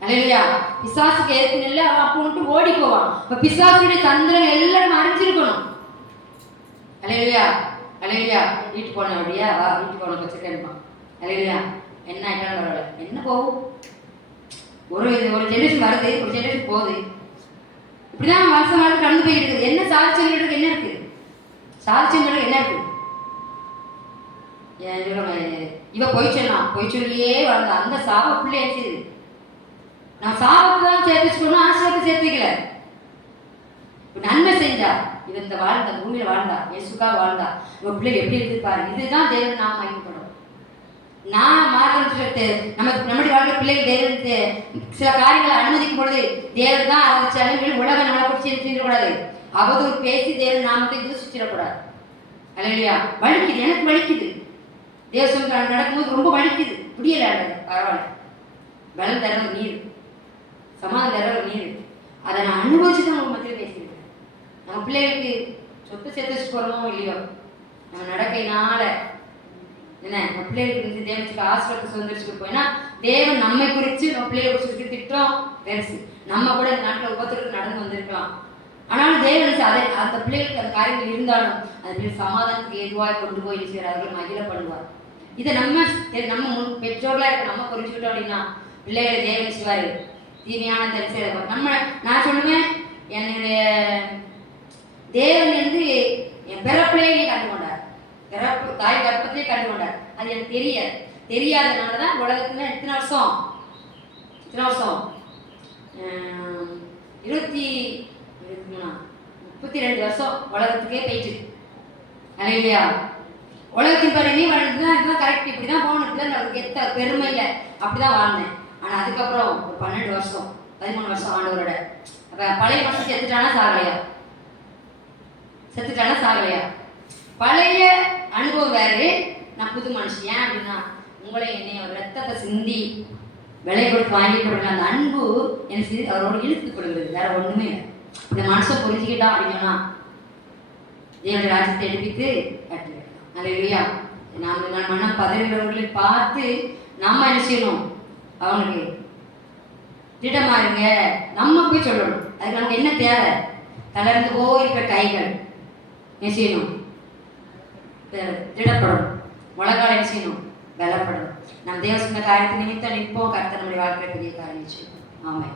அல்லேலூயா. பிசாசுக்கு எதிர்த்து நெல்ல அவன் அப்போ விட்டு ஓடி போவான். இப்ப பிசாசுடைய தந்திரம் எல்லாம் மறைஞ்சிருக்கணும். அல்லேலூயா. அல்லேலூயா. வீட்டு போன அப்படியா வா, வீட்டு போன வச்சுருக்கேன்பான். அல்லேலூயா. என்ன ஆயிட்டாலும் பரவாயில்ல, என்ன போகும், ஒரு ஜெனரேஷன் வருது, ஒரு ஜெனரேஷன் போகுது. இப்படிதான் வருஷம் வாழ்க்கை கடந்து போயிட்டு இருக்குது. என்ன சாதிச்சுங்கிறதுக்கு என்ன இருக்கு, சாதிச்சுங்கிறது என்ன இருக்கு? இவ பொய் சொன்னான், பொய் சொல்லியே வாழ்ந்த அந்த சாப பிள்ளை ஆச்சு. நான் சாபத்தை தான் சேர்த்து வச்சுக்கணும், ஆசிரியத்தை சேர்த்துக்கல. நன்மை செஞ்சா இது இந்த வாழ்ந்தா, பூமியில வாழ்ந்தா, இயேசுக்கா வாழ்ந்தா, உங்க பிள்ளை எப்படி இருப்பாரு. இதுதான் தேவன் நாம் மகிமைப்படும். நான் மார்க்கத்தை நம்முடைய வாழ்க்கை பிள்ளைகள் தேவன் சில காரியங்களை அனுமதிக்கும் பொழுது தேவன் தான் ஆரம்பிச்சாலும் உலக நம்மளை பிடிச்சி செஞ்சிடக்கூடாது. அவதூறு பேசி தேவன் நாமத்தை தூசிச்சிடக்கூடாது. அல்லேலூயா. வலிக்குது, எனக்கு வலிக்குது, தேவசம் நடக்கும்போது ரொம்ப வலிக்குது, முடியல. பரவாயில்ல, பலம் தரது நீர், சமாதானம் தரது நீர். அதை நான் அனுபவிச்சு தான் உங்க மத்தியில் பேசியிருக்கேன். நம்ம பிள்ளைகளுக்கு சொத்து சேர்த்து வச்சு போகிறோமோ இல்லையோ, நம்ம நடக்கையினால என்ன நம்ம பிள்ளைகளுக்கு இருந்து தேவனுக்கு ஆசிரியத்தை சுதந்திரிச்சுட்டு போயினா தேவன் நம்மை குறித்து நம்ம பிள்ளைகளை குறிச்சு திட்டம் பெருசு. நம்ம கூட இந்த நாட்டில் ஒவ்வொருத்தருக்கு நடந்து வந்திருக்கலாம். ஆனாலும் தேவன் அதை அந்த பிள்ளைகளுக்கு அந்த காரியங்கள் இருந்தாலும் அது சமாதானத்துக்கு ஏதுவாக கொண்டு போய் செய்கிறார்கள், மகிழப்படுவார். இதை நம்ம பெற்றோர்களாக இருக்க நம்ம புரிஞ்சுக்கிட்டோம் அப்படின்னா பிள்ளைகளை தேவன் செய்வார். தீமையான தரிசை நான் சொல்லுவேன், என்னுடைய தேவன் வந்து என் பிறப்பிலேயே கண்டு கொண்டார், பிறப்பு தாய் கர்ப்பத்திலே கண்டு கொண்டார். அது எனக்கு தெரியாதனால தான் உலகத்துல இத்தனை வருஷம் 32 வருஷம் உலகத்துக்கே போயிட்டு. இல்லையா? உலகத்தின் பருமே வாழ்ந்துதான் இதுதான் கரெக்ட், இப்படிதான் போகணும், இப்படிதான் அதுக்கு எத்த பெருமையில அப்படிதான் வாழ்ந்தேன். ஆனா அதுக்கப்புறம் ஒரு 12 வருஷம் 13 வருஷம் ஆண்டவரோட. அப்ப பழைய வருஷம் செத்துட்டானா சாகலையா? பழைய அனுபவம் வேறு, நான் புது மனுஷன். ஏன் அப்படின்னா உங்களை என்னை அவர் ரத்தத்தை சிந்தி விலை கொடுத்து வாங்கிட்டு அந்த அன்பு எனக்கு அவரோட இழுத்து கொடுக்குறது, வேற ஒண்ணுமே இல்லை. இந்த மனுஷன் புரிஞ்சுக்கிட்டா அப்படின்னா தேவனுடைய ராஜ்யத்தை எடுப்பித்து கட்டுவேன். அல்லேலூயா. நான் மன்னம் பதவிகளை பார்த்து நம்ம என்ன செய்யணும், அவனுக்கு திடமாருங்க நம்ம போய் சொல்லணும். அதுக்கு நமக்கு என்ன தேவை? தளர்ந்து போயிருக்கிற கைகள் என்ன செய்யணும், திடப்படும். முழங்கால் என்ன செய்யணும், பலப்படும். நம் தேவ சொன்ன காரியத்தை நிமித்தம் நிற்போம். கர்த்தர் நம்முடைய வாழ்க்கை பெரிய காரியம் செய்யும். ஆமென்.